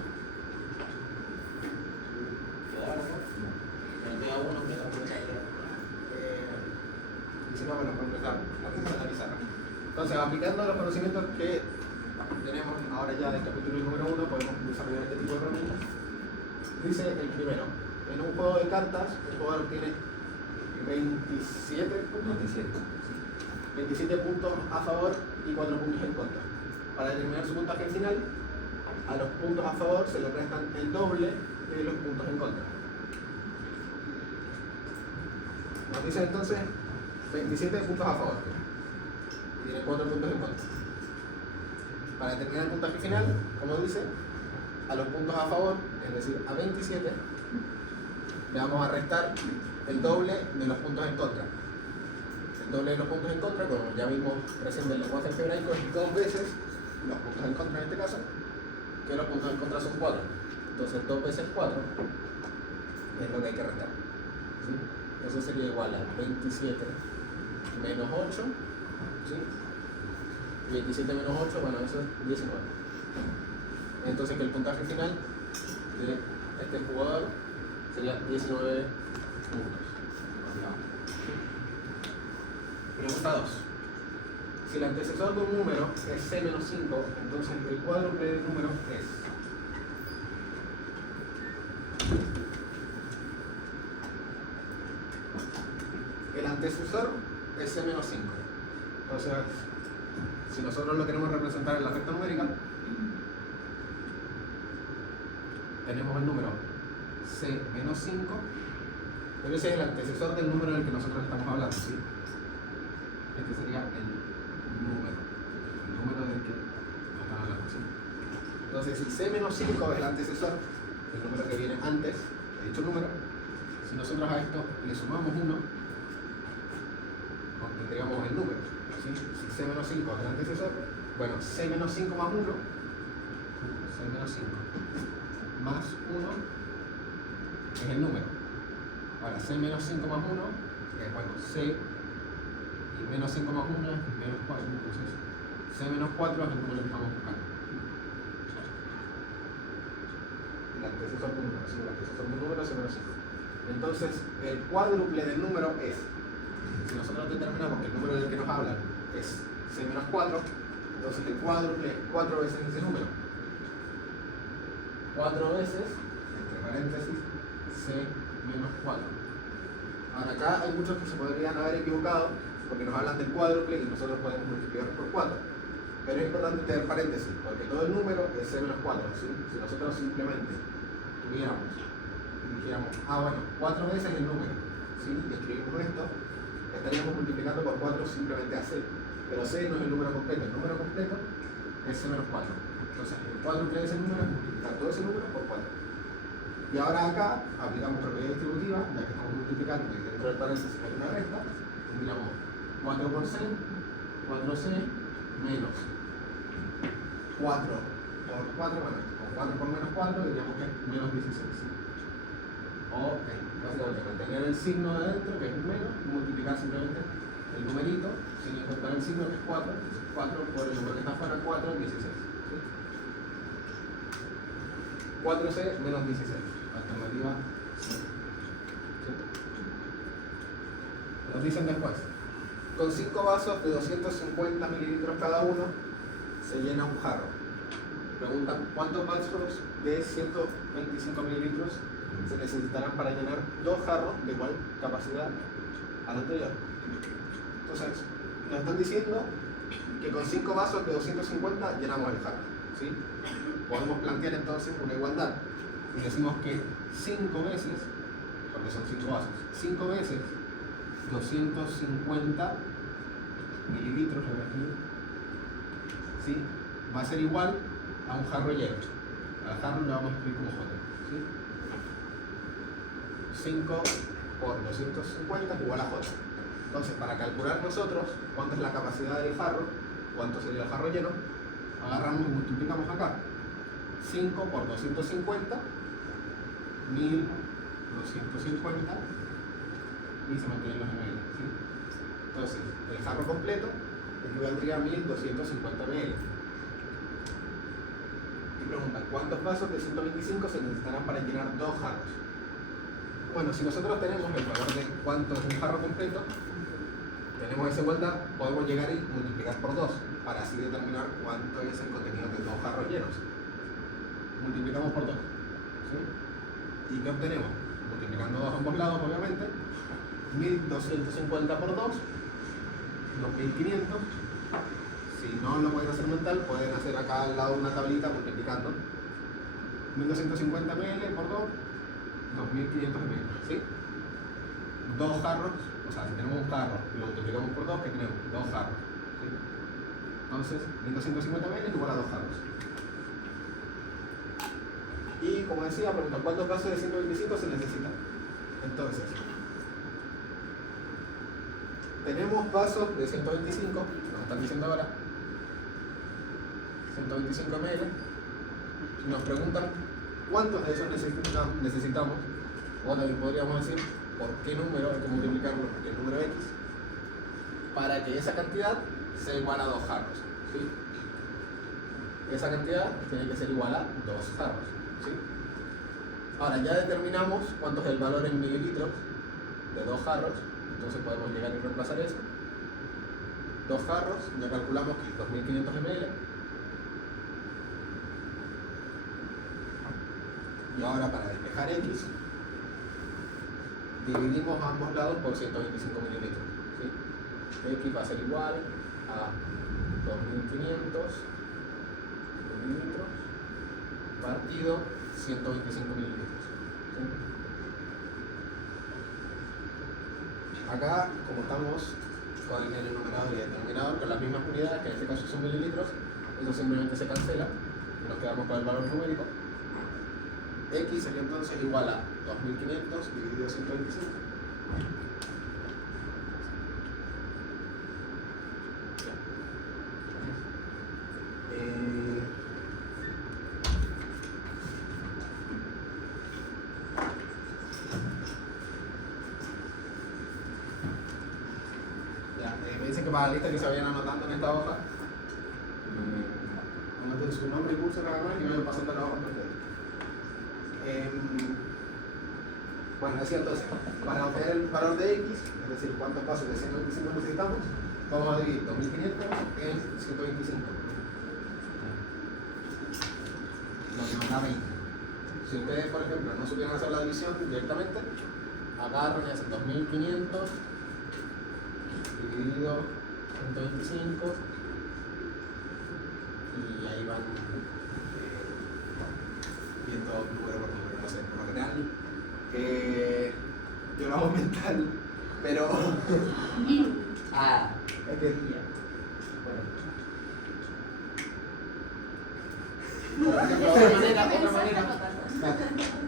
Y si no, bueno, completamos la pizarra. Entonces, aplicando los conocimientos que tenemos ahora ya del capítulo número 1, podemos desarrollar este tipo de preguntas. Dice el primero: en un juego de cartas, el jugador tiene 27 puntos a favor y 4 puntos en contra. Para determinar su puntaje final, a los puntos a favor se le restan el doble de los puntos en contra. Nos dicen entonces 27 puntos a favor y tiene 4 puntos en contra. Para determinar el puntaje final, como dice, a los puntos a favor, es decir, a 27, le vamos a restar el doble de los puntos en contra. El doble de los puntos en contra, como ya vimos recién del lenguaje algebraico, es 2 veces los puntos en contra en este caso, que los puntos en contra son 4. Entonces 2 veces 4 es lo que hay que restar. ¿Sí? Eso sería igual a 27 menos 8. ¿Sí? 27 menos 8, bueno, eso es 19. Entonces que el puntaje final de este jugador sería 19 puntos. Pregunta 2. Si el antecesor de un número es c menos 5, entonces el cuádruple del número es. El antecesor es c menos 5. Entonces, si nosotros lo queremos representar en la recta numérica, tenemos el número c menos 5, pero ese es el antecesor del número del que nosotros estamos hablando, ¿sí? Este sería el número del que nos están hablando, ¿sí? Entonces, si c menos 5 es el antecesor, el número que viene antes de dicho número, si nosotros a esto le sumamos 1, obtendríamos el número, ¿sí? Si c menos 5 es el antecesor, bueno, c menos 5 más 1, c menos 5 más 1 es el número. Ahora, c menos 5 más 1 es, bueno, c y menos 5 más 1 es menos 4, entonces c menos 4 es el número que estamos buscando. El antecesor de un número, sí, el antecesor de un número es c menos 5. Entonces, el cuádruple del número es, si nosotros determinamos que el número del que nos hablan es c menos 4, entonces el cuádruple es 4 veces ese número. 4 veces, entre paréntesis, c menos 4. Ahora acá hay muchos que se podrían haber equivocado porque nos hablan del cuádruple y nosotros podemos multiplicar por 4. Pero es importante tener paréntesis porque todo el número es c menos 4. ¿Sí? Si nosotros simplemente tuviéramos y dijéramos, bueno, 4 veces el número, ¿sí? Y escribimos esto, estaríamos multiplicando por 4 simplemente a c. Pero c no es el número completo, el número completo es c menos 4. Entonces el cuádruple de ese número es multiplicar todo ese número por 4. Y ahora acá aplicamos propiedad distributiva, ya que estamos multiplicando y dentro del paréntesis hay una resta, miramos 4 por c, 4c menos 4 por 4, bueno, con 4 por menos 4 diríamos que es menos 16. O básicamente mantener el signo de adentro, que es un menos, y multiplicar simplemente el numerito, sin incorporar el signo que es 4, entonces 4 por el número que está afuera, 4 es 16. 4c menos 16, alternativa C. ¿Sí? Nos dicen después, con 5 vasos de 250 mililitros cada uno se llena un jarro. Preguntan cuántos vasos de 125 mililitros se necesitarán para llenar 2 jarros de igual capacidad al anterior. Entonces, nos están diciendo que con 5 vasos de 250 llenamos el jarro, ¿sí? Podemos plantear entonces una igualdad y decimos que 5 veces, porque son 5 vasos, 5 veces 250 mililitros, ¿sí? Va a ser igual a un jarro lleno. Al jarro le vamos a escribir como J, ¿sí? 5 por 250 es igual a J. Entonces, para calcular nosotros cuánto es la capacidad del jarro, cuánto sería el jarro lleno, agarramos y multiplicamos acá. 5 por 250, 1250, y se mantienen los ml, ¿sí? Entonces, el jarro completo equivaldría a 1250 ml. preguntan, ¿cuántos vasos de 125 se necesitarán para llenar 2 jarros? Bueno, si nosotros tenemos el valor de cuánto es un jarro completo, tenemos esa igualdad, podemos llegar y multiplicar por 2 para así determinar cuánto es el contenido de 2 jarros llenos. Multiplicamos por 2. ¿Sí? ¿Y qué obtenemos? Multiplicando 2 a ambos lados, obviamente. 1250 por 2, 2500. Si no lo pueden hacer mental, pueden hacer acá al lado una tablita multiplicando. 1250 ml por 2, 2500 ml. ¿Sí? 2 jarros, o sea, si tenemos un jarro y lo multiplicamos por 2, ¿qué tenemos? 2 jarros. ¿Sí? Entonces, 1250 ml es igual a 2 jarros. Y como decía, preguntan cuántos vasos de 125 se necesitan. Entonces, tenemos vasos de 125, nos están diciendo ahora, 125 ml. Si nos preguntan cuántos de esos necesitamos, o también podríamos decir por qué número hay que multiplicarlo por qué número X, para que esa cantidad sea igual a 2 jarros. ¿Sí? Esa cantidad tiene que ser igual a 2 jarros. ¿Sí? Ahora ya determinamos cuánto es el valor en mililitros de 2 jarros, entonces podemos llegar y reemplazar eso. 2 jarros, ya calculamos que es 2500 ml. Y ahora para despejar X, dividimos ambos lados por 125 mililitros. ¿Sí? X va a ser igual a 2500 mililitros partido 125 mililitros. ¿Sí? Acá, como estamos con el numerador y el denominador con las mismas unidades, que en este caso son mililitros, eso simplemente se cancela y nos quedamos con el valor numérico. X sería entonces igual a 2500 dividido 125. Me dicen que para la lista que se vayan anotando en esta hoja, anoten su nombre y curso nada más y vayan pasando la hoja por ustedes. Bueno, decía entonces, para obtener el valor de X, es decir, cuántos pasos de 125 necesitamos, vamos a dividir 2500 en 125. Lo que nos da 20. Si ustedes, por ejemplo, no supieran hacer la división directamente, agarran y hacen 2500 dividido 125 y ahí van viendo número por número, no sé, por lo general yo lo hago mental, pero es que bueno. Por ejemplo,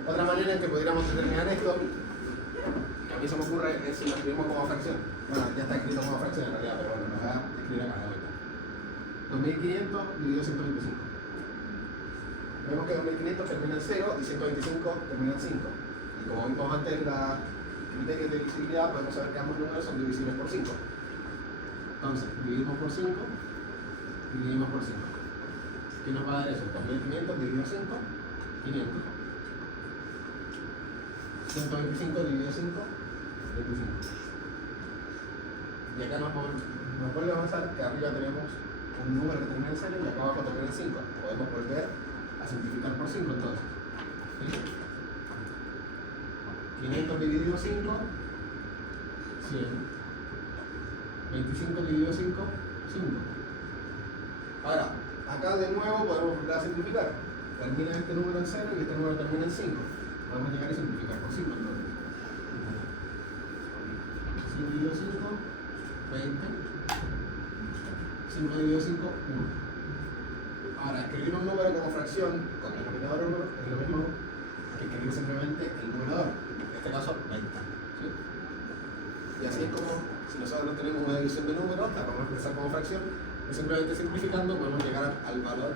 otra manera en que pudiéramos determinar esto, que a mí se me ocurre, es si lo escribimos como fracción. Bueno, ya está escrito como fracción en realidad, pero bueno, nos voy a escribir acá de vuelta. 2500 dividido 125. Vemos que 2500 termina en 0 y 125 termina en 5. Y como vimos antes en la criterio de divisibilidad, podemos saber que ambos números son divisibles por 5. Entonces, dividimos por 5, dividimos por 5. ¿Qué nos va a dar eso? 2500 dividido 5, 500. 125 dividido 5, 25. Y acá nos vuelve a avanzar que arriba tenemos un número que termina en 0 y acá abajo termina en 5. Podemos volver a simplificar por 5 entonces. ¿Sí? 500 dividido 5, 100. 25 dividido 5, 5. Ahora, acá de nuevo podemos volver a simplificar. Termina este número en 0 y este número termina en 5. Podemos llegar a simplificar por 5 entonces. 5 dividido 5, 20. 5 dividido 5, 1. Ahora, escribir un número como fracción con el denominador 1 es lo mismo que escribir simplemente el numerador, en este caso 20. ¿Sí? Y así es como, si nosotros tenemos una división de números, la podemos expresar como fracción, y simplemente simplificando podemos llegar al valor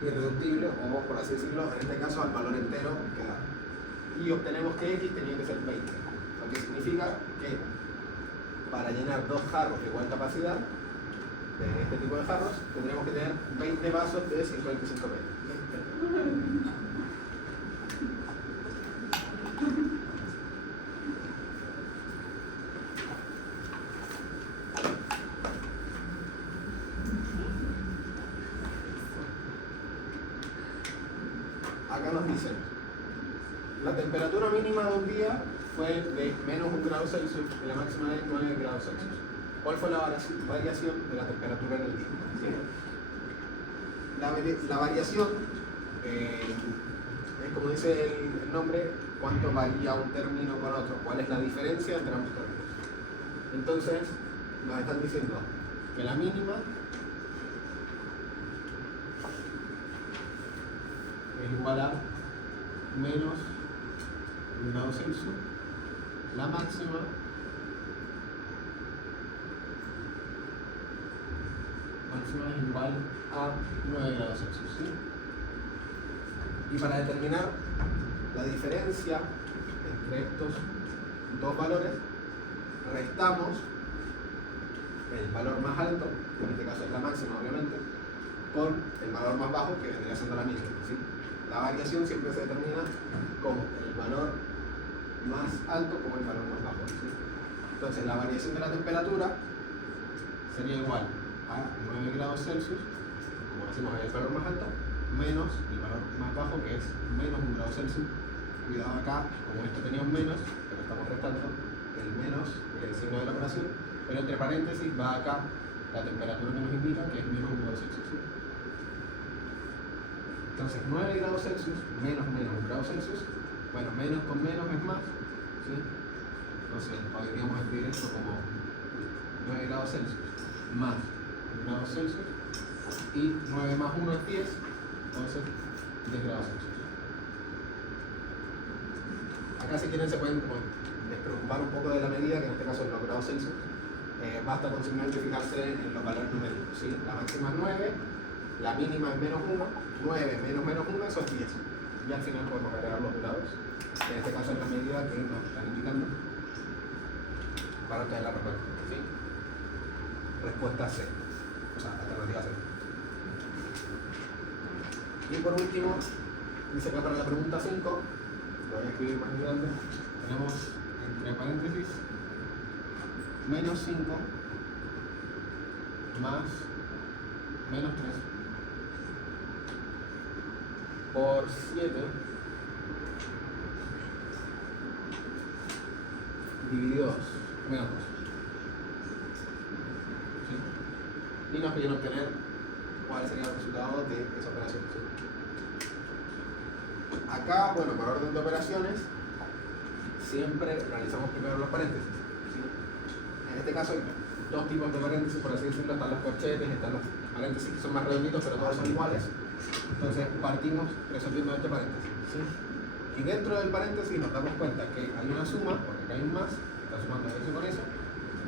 irreductible, o por así decirlo, en este caso al valor entero que da. Y obtenemos que X tenía que ser 20, lo que significa que para llenar 2 jarros de igual capacidad de este tipo de jarros, tendremos que tener 20 vasos de 125 ml. Acá nos dicen, la temperatura mínima de un día fue de menos 1 grado Celsius y la máxima de 9 grados Celsius. ¿Cuál fue la variación de la temperatura en el día? ¿Sí? La variación es, como dice el nombre, cuánto varía un término con otro, cuál es la diferencia entre ambos términos. Entonces, nos están diciendo que la mínima es igual a menos 1 grado Celsius, la máxima es igual a 9 grados Celsius, ¿sí? Y para determinar la diferencia entre estos dos valores, restamos el valor más alto, que en este caso es la máxima obviamente, con el valor más bajo, que vendría siendo la mínima, ¿sí? La variación siempre se determina como el valor más alto como el valor más bajo, ¿sí? Entonces la variación de la temperatura sería igual a 9 grados Celsius, como decimos es el valor más alto, menos el valor más bajo, que es menos 1 grado Celsius. Cuidado acá, como esto tenía un menos, pero estamos restando, el menos es el signo de la operación, pero entre paréntesis va acá la temperatura que nos indica, que es menos 1 grado Celsius, ¿sí? Entonces 9 grados Celsius menos 1 grado Celsius, bueno, menos con menos es más, ¿sí? Entonces podríamos escribir esto como 9 grados Celsius más 1 grado Celsius, y 9 más 1 es 10, entonces 10 grados Celsius. Acá si quieren se pueden despreocupar un poco de la medida, que en este caso es los grados Celsius. Basta con simplemente fijarse en los valores numéricos, ¿sí? La máxima es 9, la mínima es menos 1, 9 menos menos 1, eso es 10. Y al final podemos agregar los grados, que en este caso es la medida que nos están indicando para obtener la respuesta, ¿sí? Respuesta C, o sea, alternativa C. Y por último, dice acá para la pregunta 5, lo voy a escribir más grande, tenemos entre paréntesis menos 5 más menos 3 por 7 dividido 2 menos 2. ¿Sí? Y nos piden obtener cuál sería el resultado de esa operación, ¿sí? Acá, bueno, por orden de operaciones, siempre realizamos primero los paréntesis, ¿sí? En este caso hay dos tipos de paréntesis, por así decirlo, están los corchetes, están los paréntesis que son más redonditos, pero todos son iguales. Entonces partimos resolviendo este paréntesis, ¿sí? Y dentro del paréntesis nos damos cuenta que hay una suma, porque acá hay un más, está sumando eso con eso,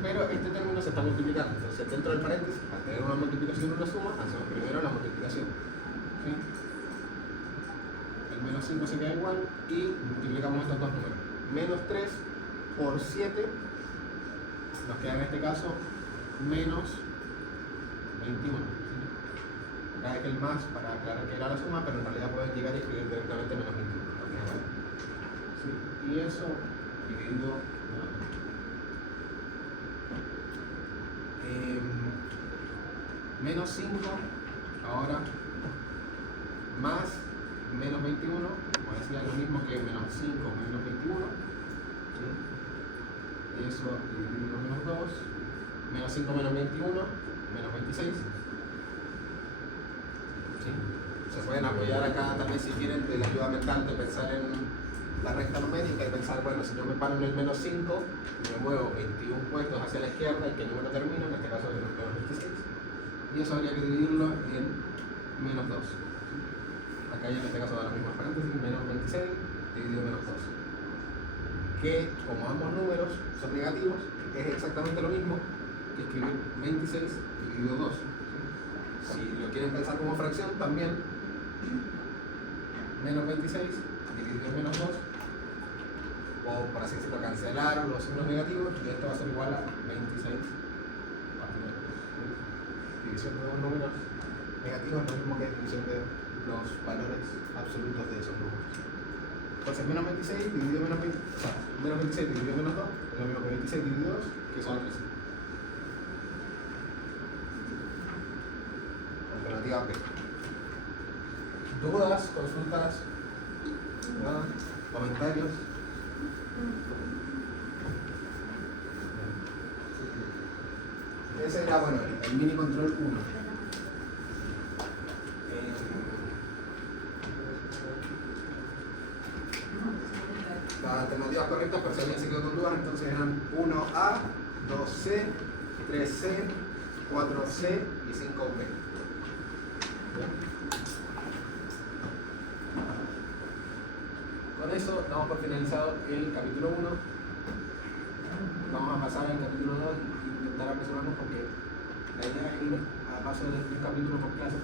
pero este término se está multiplicando. Entonces dentro del paréntesis, al tener una multiplicación y una suma, hacemos primero la multiplicación, ¿sí? El menos 5 se queda igual y multiplicamos estos dos números. Menos 3 por 7 nos queda en este caso menos 21. Acá es el más para aclarar que era la suma, pero en realidad pueden llegar y escribir directamente menos 21. ¿Sí? Y eso dividido menos 5, ahora más menos 21, como decía, lo mismo que menos 5 menos 21. ¿Sí? Y eso dividido menos 2, menos 5 menos 21, menos 26. ¿Sí? Se pueden apoyar acá también si quieren de la ayuda mental de pensar en la recta numérica y pensar, bueno, si yo me paro en el menos 5, me muevo 21 puestos hacia la izquierda, ¿y qué número termino? En este caso es el menos 26. Y eso habría que dividirlo en menos 2. Acá ya en este caso da lo mismo paréntesis, menos 26 dividido menos 2. Que como ambos números son negativos, es exactamente lo mismo que escribir 26 dividido 2. Si lo quieren pensar como fracción, también menos 26 dividido menos 2, o por así decirlo, cancelar los signos negativos, y esto va a ser igual a 26 partido de 2. División de dos números negativos es lo mismo que división de los valores absolutos de esos números. Entonces menos 26 dividido menos 20, o sea, menos 26 dividido menos 2 es lo mismo que 26 dividido 2, que son 13. Alternativa B. ¿Dudas, consultas, nada? ¿Comentarios? Ese era, bueno, el mini control 1. Las alternativas correctas, por si alguien se quedó con dudas, entonces eran 1A, 2C, 3C, 4C y 5B. Con eso damos por finalizado el capítulo 1. Vamos a pasar al capítulo 2 y intentar apresurarnos porque la idea es ir a paso de un capítulo por clase.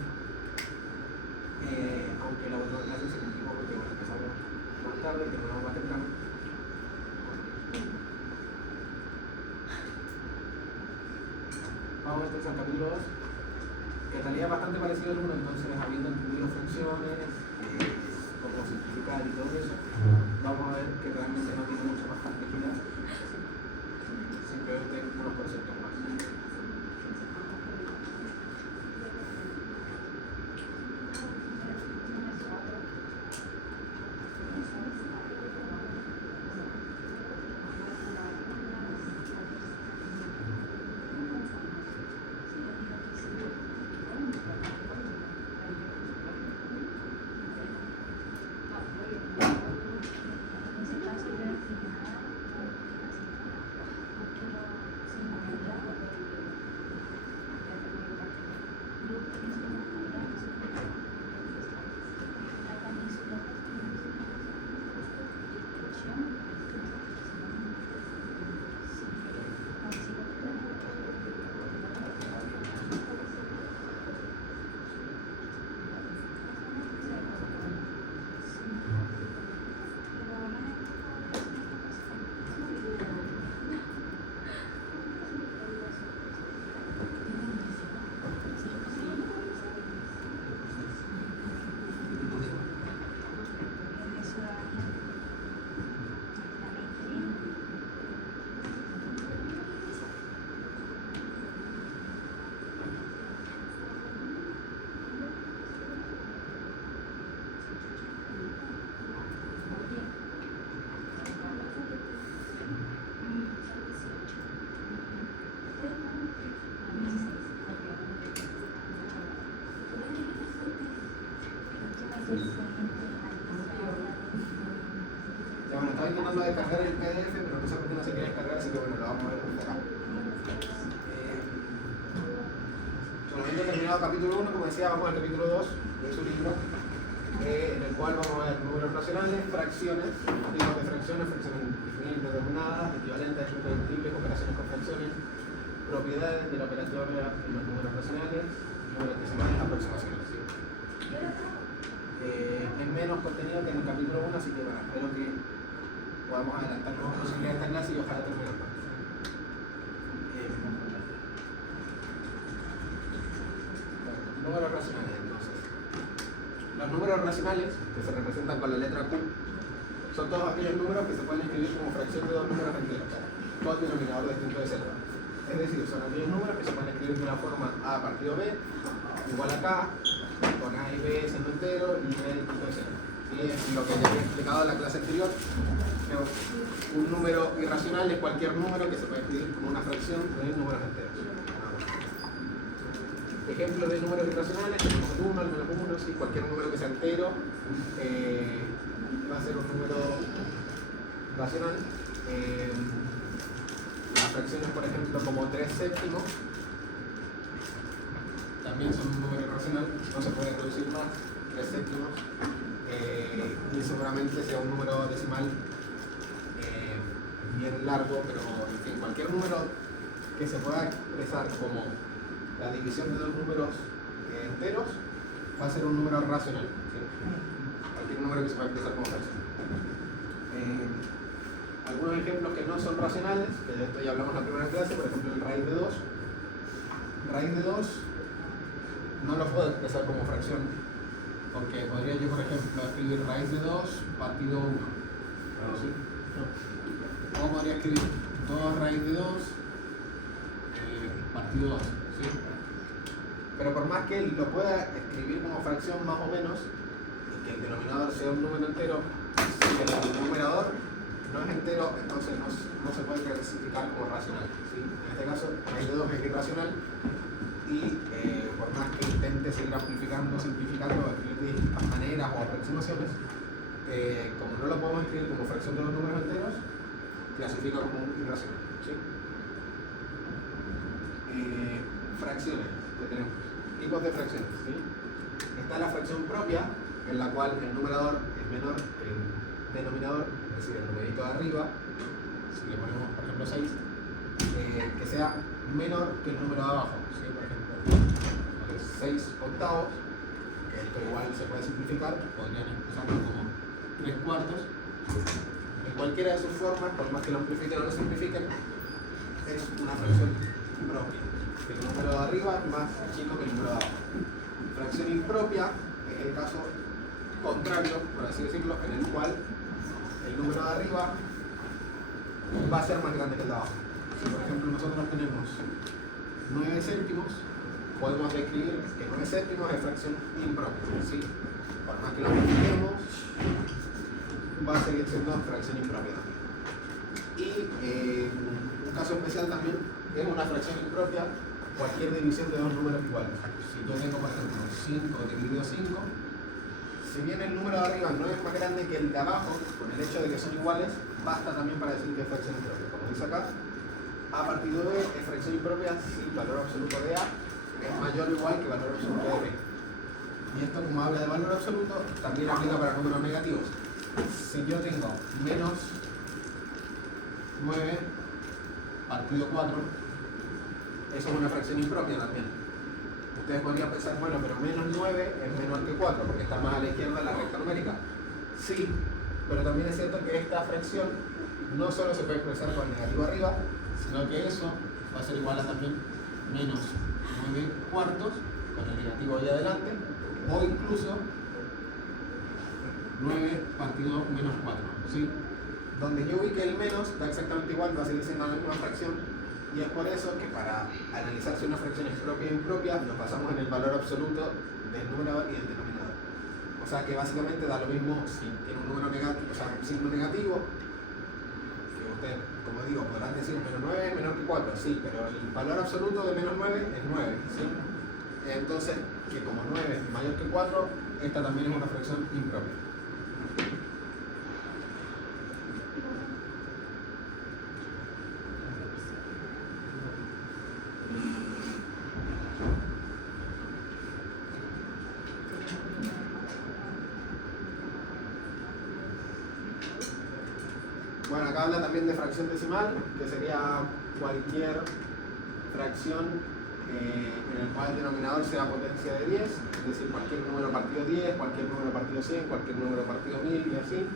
Aunque la otra clase se complicó porque bueno, empezamos más tarde y terminamos más temprano. Vamos entonces al capítulo 2, que en realidad es bastante parecido al 1, entonces habiendo incluido funciones, cómo simplificar y todo eso, vamos a ver que realmente no tiene mucha más complejidad, simplemente unos conceptos más. Estaba intentando descargar el PDF, pero no sé por qué no se quiere descargar, así que bueno, lo vamos a ver acá. Solamente terminado el capítulo 1, como decía, vamos al capítulo 2 de su libro, en el cual vamos a ver números racionales, fracciones, tipos de fracciones, fracciones indefinibles, determinadas, equivalentes, múltiples, operaciones con fracciones, propiedades de la operatoria en los números racionales, números decimales, aproximaciones. ¿Sí? Es menos contenido que en el capítulo 1, así que bueno, espero que podamos adelantarnos posibilidades de esta clase y ojalá terminarlo. Números racionales, entonces. Los números racionales, que se representan con la letra Q, son todos aquellos números que se pueden escribir como fracción de dos números enteros, con denominador distinto de 0. Es decir, son aquellos números que se pueden escribir de una forma A partido B, igual a K, con A y B siendo entero y B distinto de 0. ¿Sí? Es lo que ya había explicado en la clase anterior. Un número irracional es cualquier número que se puede escribir como una fracción de números enteros. Ejemplo de números irracionales, tenemos el 1, el menos 1, ¿sí? Cualquier número que sea entero va a ser un número racional. Las fracciones, por ejemplo, como 3 séptimos, también son un número irracional, no se puede reducir más, 3 séptimos, y seguramente sea un número decimal bien largo, pero en fin, cualquier número que se pueda expresar como la división de dos números enteros va a ser un número racional, ¿sí? Cualquier número que se pueda expresar como fracción. Algunos ejemplos que no son racionales, que de esto ya hablamos en la primera clase, por ejemplo el raíz de 2. Raíz de 2 no lo puedo expresar como fracción, Porque podría yo, por ejemplo, escribir raíz de 2 partido 1. ¿Sí? O podría escribir 2 raíz de 2 partido 2. ¿Sí? Pero por más que lo pueda escribir como fracción más o menos, y que el denominador sea un número entero, si el numerador no es entero, entonces no se puede clasificar como racional. ¿Sí? En este caso, raíz de 2 es irracional y por más que intente seguir amplificando, simplificando, escribir de distintas maneras o aproximaciones, como no lo podemos escribir como fracción de los números enteros, clasifica como irracional. ¿Sí? Fracciones que tenemos, tipos de fracciones. ¿Sí? Está la fracción propia, en la cual el numerador es menor que el denominador, es decir, el numerito de arriba, si le ponemos por ejemplo 6, que sea menor que el número de abajo. ¿Sí? Por ejemplo, 6 octavos, que esto igual se puede simplificar, podrían expresarlo como 3 cuartos. En cualquiera de sus formas, por más que lo amplifiquen o lo simplifiquen, es una fracción propia. El número de arriba es más chico que el número de abajo. Fracción impropia es el caso contrario, por así decirlo, en el cual el número de arriba va a ser más grande que el de abajo. Si por ejemplo nosotros tenemos 9 céntimos, podemos describir que 9 céntimos es fracción impropia. ¿Sí? Por más que lo amplifiquemos, va a seguir siendo fracción impropia también. Y un caso especial también es una fracción impropia cualquier división de dos números iguales. Si yo tengo, por ejemplo, 5 dividido 5, si bien el número de arriba no es más grande que el de abajo, con el hecho de que son iguales, basta también para decir que es fracción impropia. Como dice acá, A partido de B es fracción impropia si el valor absoluto de A es mayor o igual que el valor absoluto de B. Y esto, como habla de valor absoluto, también aplica para números negativos. Si yo tengo menos 9 partido 4, eso es una fracción impropia también. Ustedes podrían pensar, bueno, pero menos 9 es menor que 4, porque está más a la izquierda de la recta numérica. Sí, pero también es cierto que esta fracción no solo se puede expresar con el negativo arriba, sino que eso va a ser igual a también menos 9 cuartos, con el negativo ahí adelante, o incluso 9 partido menos 4. ¿Sí? Donde yo ubique el menos da exactamente igual, va a seguir siendo la misma fracción. Y es por eso que para analizar si una fracción es propia o impropia, nos basamos en el valor absoluto del numerador y del denominador. O sea que básicamente da lo mismo si tiene un número negativo, o sea, un signo negativo, que ustedes, como digo, podrán decir menos 9 es menor que 4, sí, pero el valor absoluto de menos 9 es 9, ¿sí? Entonces, que como 9 es mayor que 4, esta también es una fracción impropia. Bueno, acá habla también de fracción decimal, que sería cualquier fracción en el cual el denominador sea potencia de 10, es decir, cualquier número partido 10, cualquier número partido 100, cualquier número partido 1000 y así.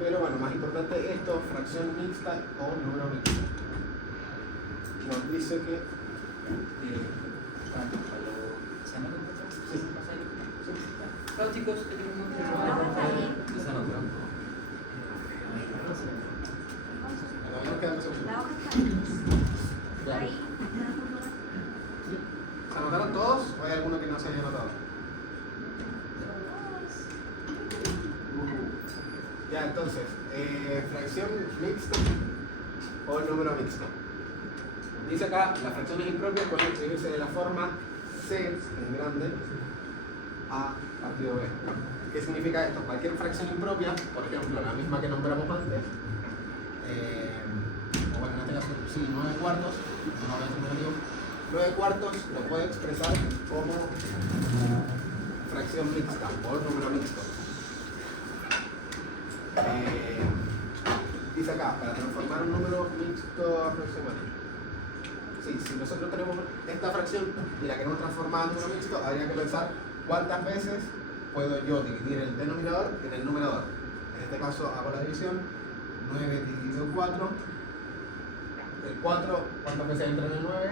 Pero bueno, más importante esto, fracción mixta o número mixto. Nos dice que... Chao chicos, que tengan un buen día. La hoja está ahí. ¿Se anotaron todos o hay alguno que no se haya anotado? Ya, entonces, fracción mixta o número mixto. Dice acá, las fracciones impropias pueden escribirse de la forma C en grande A partido B. ¿Qué significa esto? Cualquier fracción impropia, por ejemplo, la misma que nombramos antes, o bueno, en este caso, sí, 9 cuartos, no voy a hacer negativo, 9 cuartos lo puedo expresar como fracción mixta o número mixto. Dice acá, para transformar un número mixto aproximado. Sí, si nosotros tenemos esta fracción y la queremos transformar en número mixto, habría que pensar cuántas veces puedo yo dividir el denominador en el numerador. En este caso hago la división, 9 dividido 4. El 4, ¿cuántas veces entra en el 9?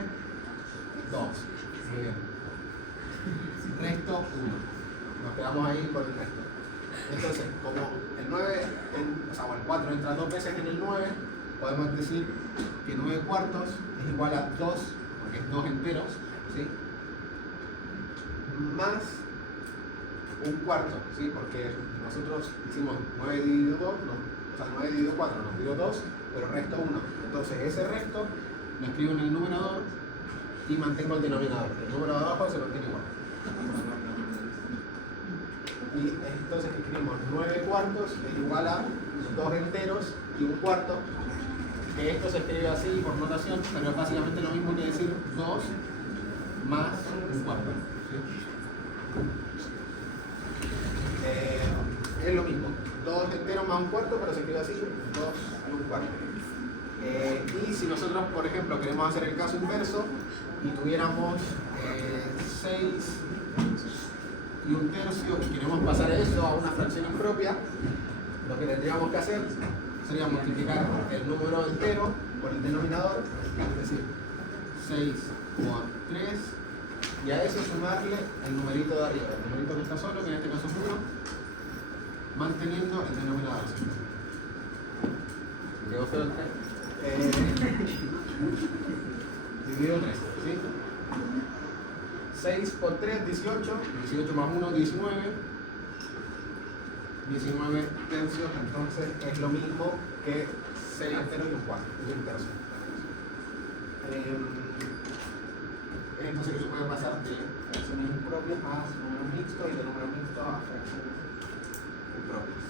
2. Muy bien. Resto 1. Nos quedamos ahí con el resto. Entonces, como el 9, o sea, el 4 entra 2 veces en el 9, podemos decir que 9 cuartos es igual a 2, porque es 2 enteros, ¿sí? Más un cuarto, ¿sí? Porque nosotros hicimos 9 dividido 2, o sea, 9 dividido 4 nos dio 2, pero resto 1. Entonces ese resto lo escribo en el numerador y mantengo el denominador. El número de abajo se mantiene igual. Y entonces escribimos 9 cuartos es igual a 2 enteros y un cuarto. Que esto se escribe así por notación, pero es básicamente lo mismo que decir 2 más un cuarto. ¿Sí? Es lo mismo, 2 enteros más un cuarto, pero se escribe así, 2 y un cuarto. Y si nosotros, por ejemplo, queremos hacer el caso inverso y tuviéramos 6 y un tercio y queremos pasar eso a una fracción impropia, lo que tendríamos que hacer sería multiplicar el número entero por el denominador, es decir, 6 por 3, y a eso sumarle el numerito de arriba, el numerito que está solo, que en este caso es 1, manteniendo el denominador. ¿Quedó feo el 3? Dividido 3, ¿sí? 6 por 3, 18, 18 más 1, 19, 19 tercios, entonces es lo mismo que 6 enteros y un cuarto, y un tercio. Entonces eso puede pasar de fracciones impropias a números mixtos y de números mixtos a fracciones impropias.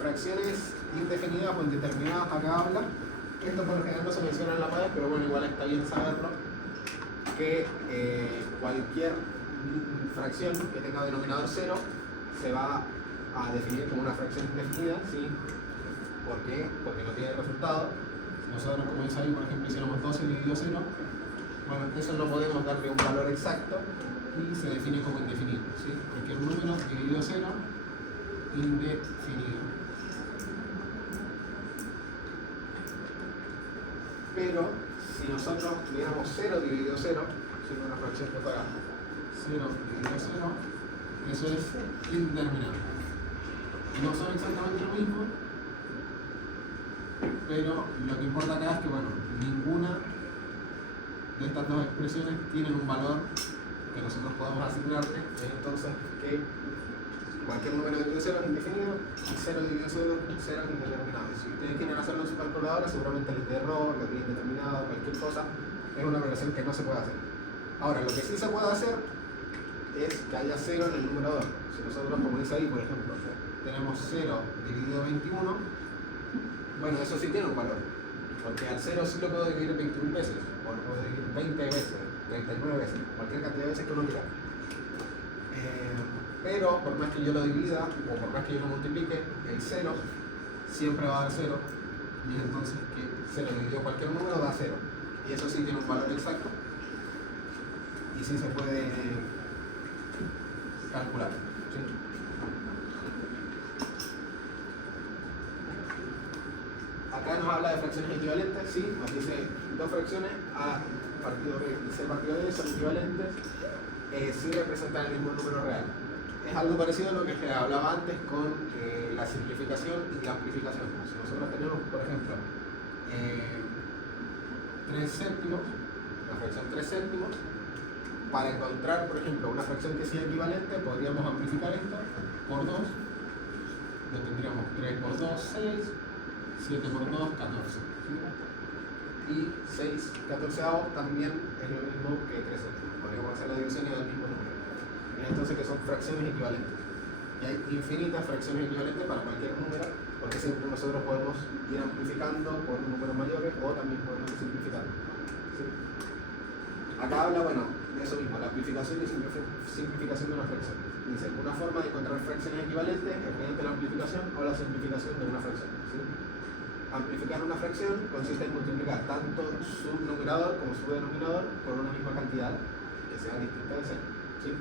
Fracciones indefinidas o indeterminadas, acá habla. Esto por lo general no se menciona en la MAE, pero bueno, igual está bien saberlo, que cualquier fracción que tenga denominador 0 se va a definir como una fracción indefinida, ¿sí? ¿Por qué? Porque no tiene resultado. Si nosotros, como dice ahí, por ejemplo, hiciéramos 12 dividido 0, bueno, eso no podemos darle un valor exacto y se define como indefinido, ¿sí? Cualquier número dividido 0, indefinido. Pero si nosotros tuviéramos 0 dividido 0, siendo una fracción que fuera 0 dividido 0, eso es indeterminado. No son exactamente lo mismo, pero lo que importa acá es que, bueno, ninguna de estas dos expresiones tienen un valor que nosotros podamos asignarle, entonces que cualquier número dividido 0 es indefinido y 0 dividido 0 es indeterminado. Y si ustedes quieren hacerlo en su calculadora, seguramente les dé error, les dé indeterminado, cualquier cosa, es una operación que no se puede hacer. Ahora, lo que sí se puede hacer es que haya 0 en el numerador. Si nosotros, como dice ahí, por ejemplo, tenemos 0 dividido 21, bueno, eso sí tiene un valor, porque al 0 sí lo puedo dividir 21 veces, o lo puedo dividir 20 veces, 39 veces, cualquier cantidad de veces que uno quiera. Pero por más que yo lo divida, o por más que yo lo multiplique, el 0 siempre va a dar 0, y entonces que 0 dividido cualquier número da 0. Y eso sí tiene un valor exacto, y sí se puede calcular. ¿Sí? Acá nos habla de fracciones equivalentes, sí, nos dice dos fracciones A partido B y C partido D son equivalentes si representan el mismo número real. Es algo parecido a lo que se hablaba antes con la simplificación y la amplificación. Si nosotros tenemos, por ejemplo, 3 séptimos, la fracción 3 séptimos, para encontrar, por ejemplo, una fracción que sea equivalente, podríamos amplificar esto por 2, lo tendríamos 3 por 2, 6, 7 por 2, 14. ¿Sí? Y 6 14avos también es lo mismo que 3 séptimos. Podríamos hacer la división y dar el mismo número. Entonces, que son fracciones equivalentes. Y hay infinitas fracciones equivalentes para cualquier número, porque siempre nosotros podemos ir amplificando por números mayores o también podemos simplificar. ¿Sí? Acá habla, bueno, de eso mismo, la amplificación y simplificación de una fracción. Dice, una forma de encontrar fracciones equivalentes es mediante la amplificación o la simplificación de una fracción. ¿Sí? Amplificar una fracción consiste en multiplicar tanto su numerador como su denominador por una misma cantidad que sea distinta de 0. ¿Sí?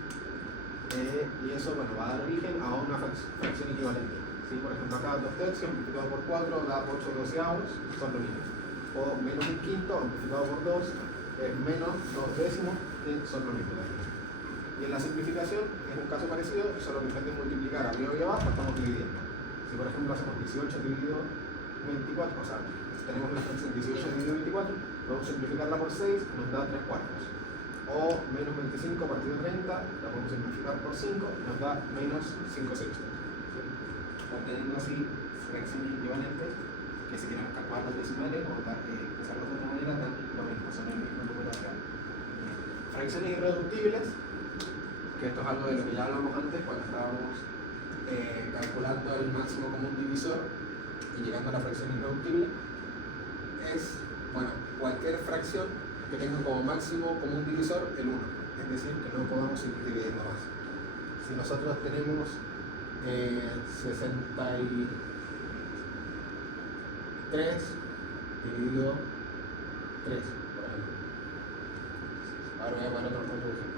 Y eso, bueno, va a dar origen a una fracción equivalente. ¿Sí? Por ejemplo, acá 2 tercios multiplicado por 4 da 8 doceavos, son lo mismo. O menos un quinto multiplicado por 2 es menos 2 décimos, que son lo mismo también. Y en la simplificación es un caso parecido, solo que en vez de multiplicar arriba y abajo estamos dividiendo. Si por ejemplo hacemos 18 dividido 24, o sea, tenemos la fracción 18 dividido 24, podemos simplificarla por 6, nos da 3 cuartos. O menos 25 partido 30, la podemos simplificar por 5, nos da menos 5 sextos. ¿Sí? Obteniendo así fracciones equivalentes, que si queremos calcular los decimales o expresarlos de otra manera, dan lo mismo, son el mismo número real. Fracciones irreductibles, que esto es algo de lo que ya hablamos antes cuando estábamos calculando el máximo común divisor y llegando a la fracción irreductible, es, bueno, cualquier fracción que tenga como máximo común divisor el 1, es decir, que no podamos ir dividiendo más. Si nosotros tenemos 63 dividido 3, por ejemplo. Ahora voy a poner otro ejemplo.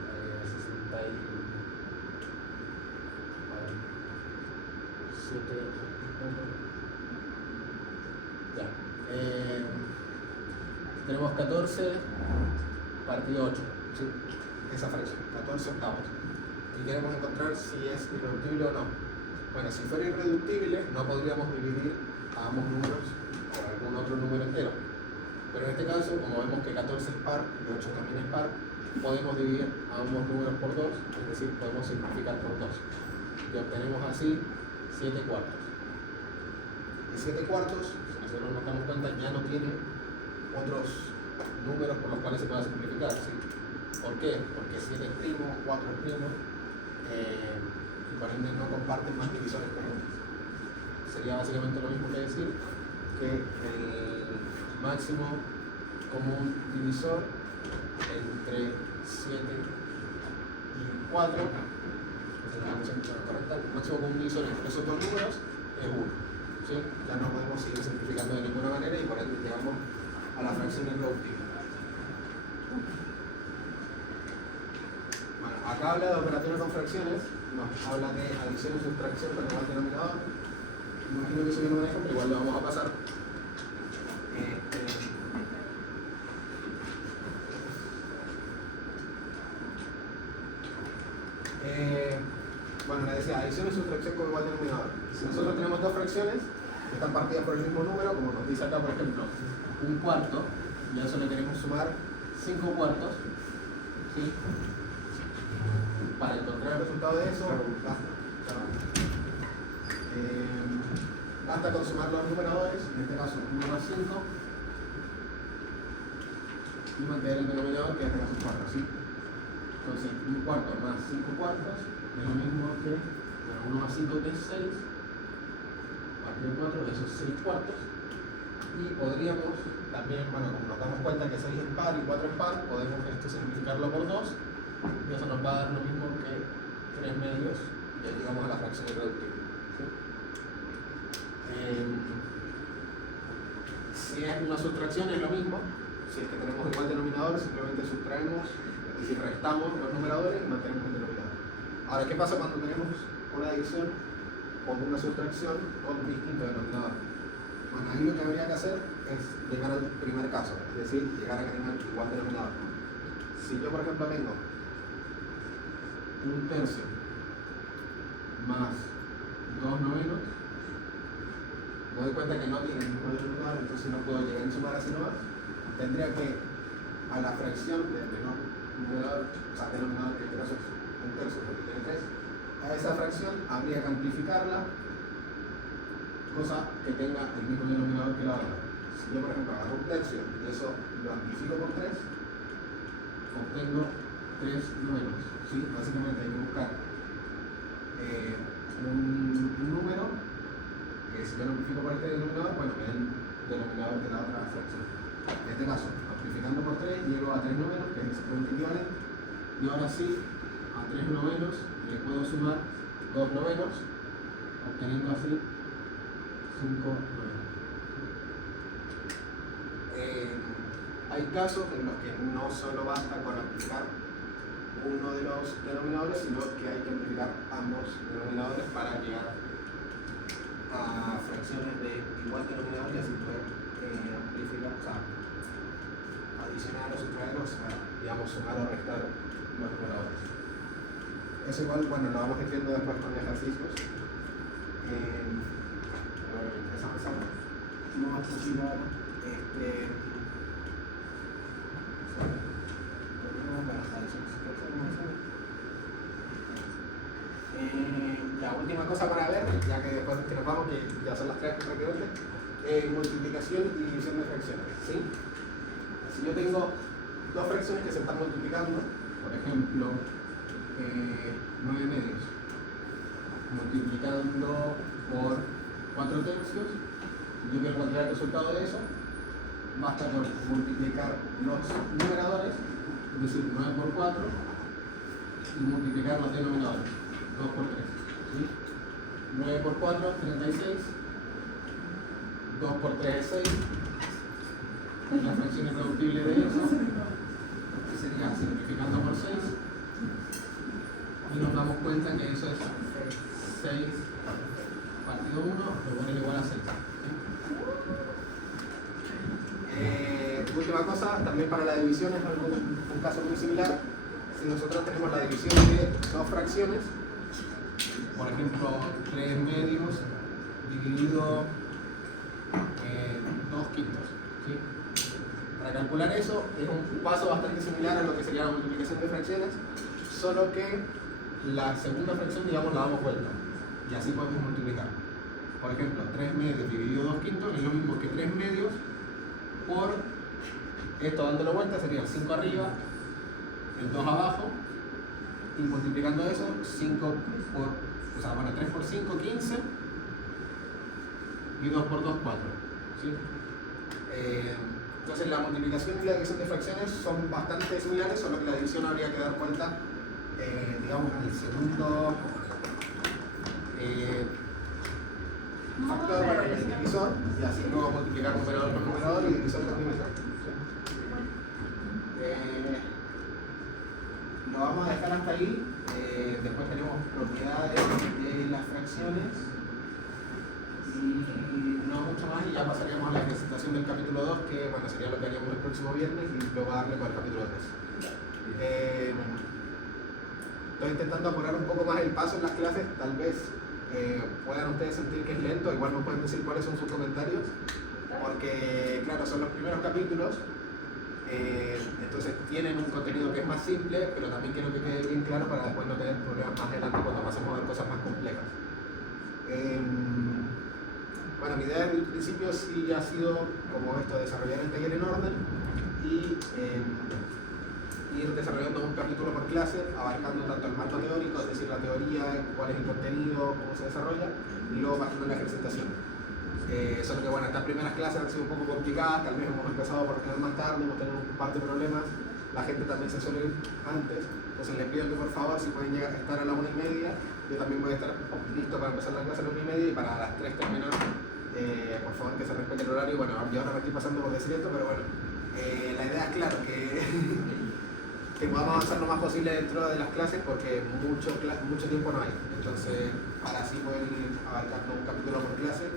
67. Ya. Tenemos 14 partido 8. ¿Sí? Esa fracción, 14 octavos. Y queremos encontrar si es irreductible o no. Bueno, si fuera irreductible, no podríamos dividir a ambos números por algún otro número entero. Pero en este caso, como vemos que 14 es par y 8 también es par, podemos dividir a ambos números por 2, es decir, podemos simplificar por 2. Y obtenemos así 7 cuartos. Y 7 cuartos, si nosotros nos damos cuenta, ya no tiene otros números por los cuales se pueda simplificar. ¿Sí? ¿Por qué? Porque 7 es primo, 4 es primo, y por ende no comparten más divisores comunes. Sería básicamente lo mismo que decir que el máximo común divisor entre 7 y 4, el máximo común divisor entre esos dos números es 1. ¿Sí? Ya no podemos seguir simplificando de ninguna manera y por ende llegamos a la fracción irreductible. Bueno, acá habla de operaciones con fracciones, nos habla de adición y sustracción con igual denominador. Imagino que eso ya lo manejan, pero igual lo vamos a pasar. Bueno, le decía, adición y sustracción con igual denominador. Si nosotros tenemos dos fracciones que están partidas por el mismo número, como nos dice acá, por ejemplo, un cuarto, y a eso le queremos sumar 5 cuartos, ¿sí? Para encontrar el resultado de eso, basta con sumar los numeradores, en este caso 1 más 5, y mantener el denominador, que en este caso es 4, ¿sí? Entonces, un cuarto más 5 cuartos es lo mismo que 1 más 5, que es 6, partido 4, de esos 6 cuartos, y podríamos también, bueno, como nos damos cuenta que 6 es par y 4 es par, podemos esto simplificarlo por 2, y eso nos va a dar lo mismo que 3 medios, y ya llegamos a la fracción irreductible. ¿Sí? Si es una sustracción es lo mismo, si es que tenemos igual denominador, simplemente sustraemos, es decir, restamos los numeradores y mantenemos el denominador. Ahora, ¿qué pasa cuando tenemos una adición o una sustracción con un distinto denominador? Bueno, ahí lo que habría que hacer es llegar al primer caso, es decir, llegar a tener igual denominador. Si yo, por ejemplo, tengo 1/3 más 2 novenos, me doy cuenta que no tiene el mismo denominador, entonces no puedo llegar a sumar así nomás. Tendría que a la fracción del menor numerador, o sea, denominador, que en este caso es 1/3 porque tiene 3, a esa fracción habría que amplificarla, cosa que tenga el mismo denominador que la otra. Si yo, por ejemplo, agarro 1/3 y eso lo amplifico por 3, obtengo 3 novenos. ¿Sí? Básicamente hay que buscar un número que, si yo lo amplifico por este denominador, bueno, me da el denominador de la otra fracción. En este caso, amplificando por 3, llego a 3 novenos, que es exactamente equivalente, y ahora sí, a 3 novenos le puedo sumar 2 novenos, obteniendo así 5 novenos. Hay casos en los que no solo basta con amplificar uno de los denominadores, sino que hay que amplificar ambos denominadores para llegar a fracciones de igual denominador y así poder amplificar, o sea, adicionar o sustraer, o sea, digamos, sumar o restar los numeradores. Eso igual, bueno, lo vamos a ir viendo después con ejercicios. No, la última cosa para ver, ya que después que nos vamos, que ya son las 3 prácticamente, multiplicación y división de fracciones. ¿Sí? Si yo tengo dos fracciones que se están multiplicando, por ejemplo, 9 medios, multiplicando por 4 tercios, yo quiero encontrar el resultado de eso, basta con multiplicar los numeradores, es decir, 9 por 4, y multiplicar los denominadores, 2 por 3. ¿Sí? 9 por 4, 36, 2 por 3 es 6, la fracción irreductible de eso sería simplificando por 6, y nos damos cuenta que eso es 6 partido 1, lo ponen igual a 6. Última cosa, también para la división es un caso muy similar. Si nosotros tenemos la división de dos fracciones, por ejemplo 3 medios dividido en 2 quintos, ¿sí? Para calcular eso es un paso bastante similar a lo que sería la multiplicación de fracciones, solo que la segunda fracción, digamos, la damos vuelta y así podemos multiplicar. Por ejemplo, 3 medios dividido 2 quintos es lo mismo que 3 medios por esto dándolo vuelta sería el 5 arriba, el 2 abajo, y multiplicando eso, 5 por, o sea, bueno, 3 por 5, 15, y 2 por 2, 4. ¿Sí? Entonces la multiplicación y la división de fracciones son bastante similares, solo que la división habría que dar cuenta, digamos, al segundo factor, bueno, el divisor, y así luego multiplicar numerador con numerador y divisor con divisor. Lo vamos a dejar hasta ahí. Después tenemos propiedades de las fracciones y no mucho más, y ya pasaríamos a la presentación del capítulo 2, que bueno, sería lo que haríamos el próximo viernes, y luego darle con el capítulo 3. Estoy intentando apurar un poco más el paso en las clases, tal vez puedan ustedes sentir que es lento, igual me pueden decir cuáles son sus comentarios, porque claro, son los primeros capítulos. Entonces tienen un contenido que es más simple, pero también quiero que quede bien claro para después no tener problemas más adelante cuando pasemos a ver cosas más complejas. Bueno, mi idea desde el principio sí ha sido como esto, desarrollar el taller en orden y ir desarrollando un capítulo por clase, abarcando tanto el marco teórico, es decir, la teoría, cuál es el contenido, cómo se desarrolla, y luego pasando a la ejercitación. Solo que bueno, estas primeras clases han sido un poco complicadas, tal vez hemos empezado por tener más tarde, hemos tenido un par de problemas, la gente también se suele ir antes, entonces les pido que por favor si pueden llegar a estar a la 1:30, yo también voy a estar listo para empezar la clase a las 1:30 y para las 3 terminar, por favor que se respete el horario. Bueno, yo ahora me estoy pasando por decir esto, pero bueno, la idea es claro que podamos avanzar lo más posible dentro de las clases porque mucho tiempo no hay, entonces para así poder ir abarcando un capítulo por clase.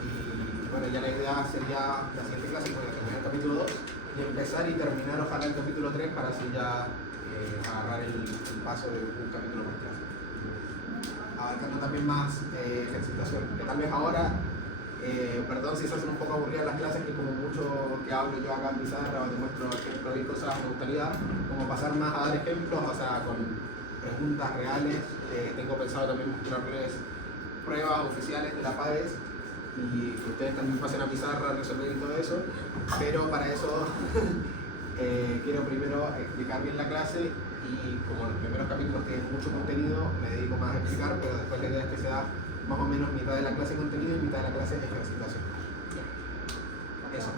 Y bueno, ya la idea sería la siguiente clase, pues terminar el capítulo 2 y empezar y terminar ojalá el capítulo 3 para así ya agarrar el paso de un capítulo por clase. Abarcando también más ejercitación, que tal vez ahora, perdón si se hacen un poco aburridas las clases, que como mucho que hablo yo acá en pizarra o te muestro ejemplos y cosas, me gustaría como pasar más a dar ejemplos, o sea, con preguntas reales. Tengo pensado también mostrarles pruebas oficiales de la PAES y que ustedes también pasen a pizarra, resolver y todo eso, pero para eso quiero primero explicar bien la clase y como los primeros capítulos tienen mucho contenido, me dedico más a explicar, pero después la idea es que sea más o menos mitad de la clase contenido y mitad de la clase ejercitación. Eso.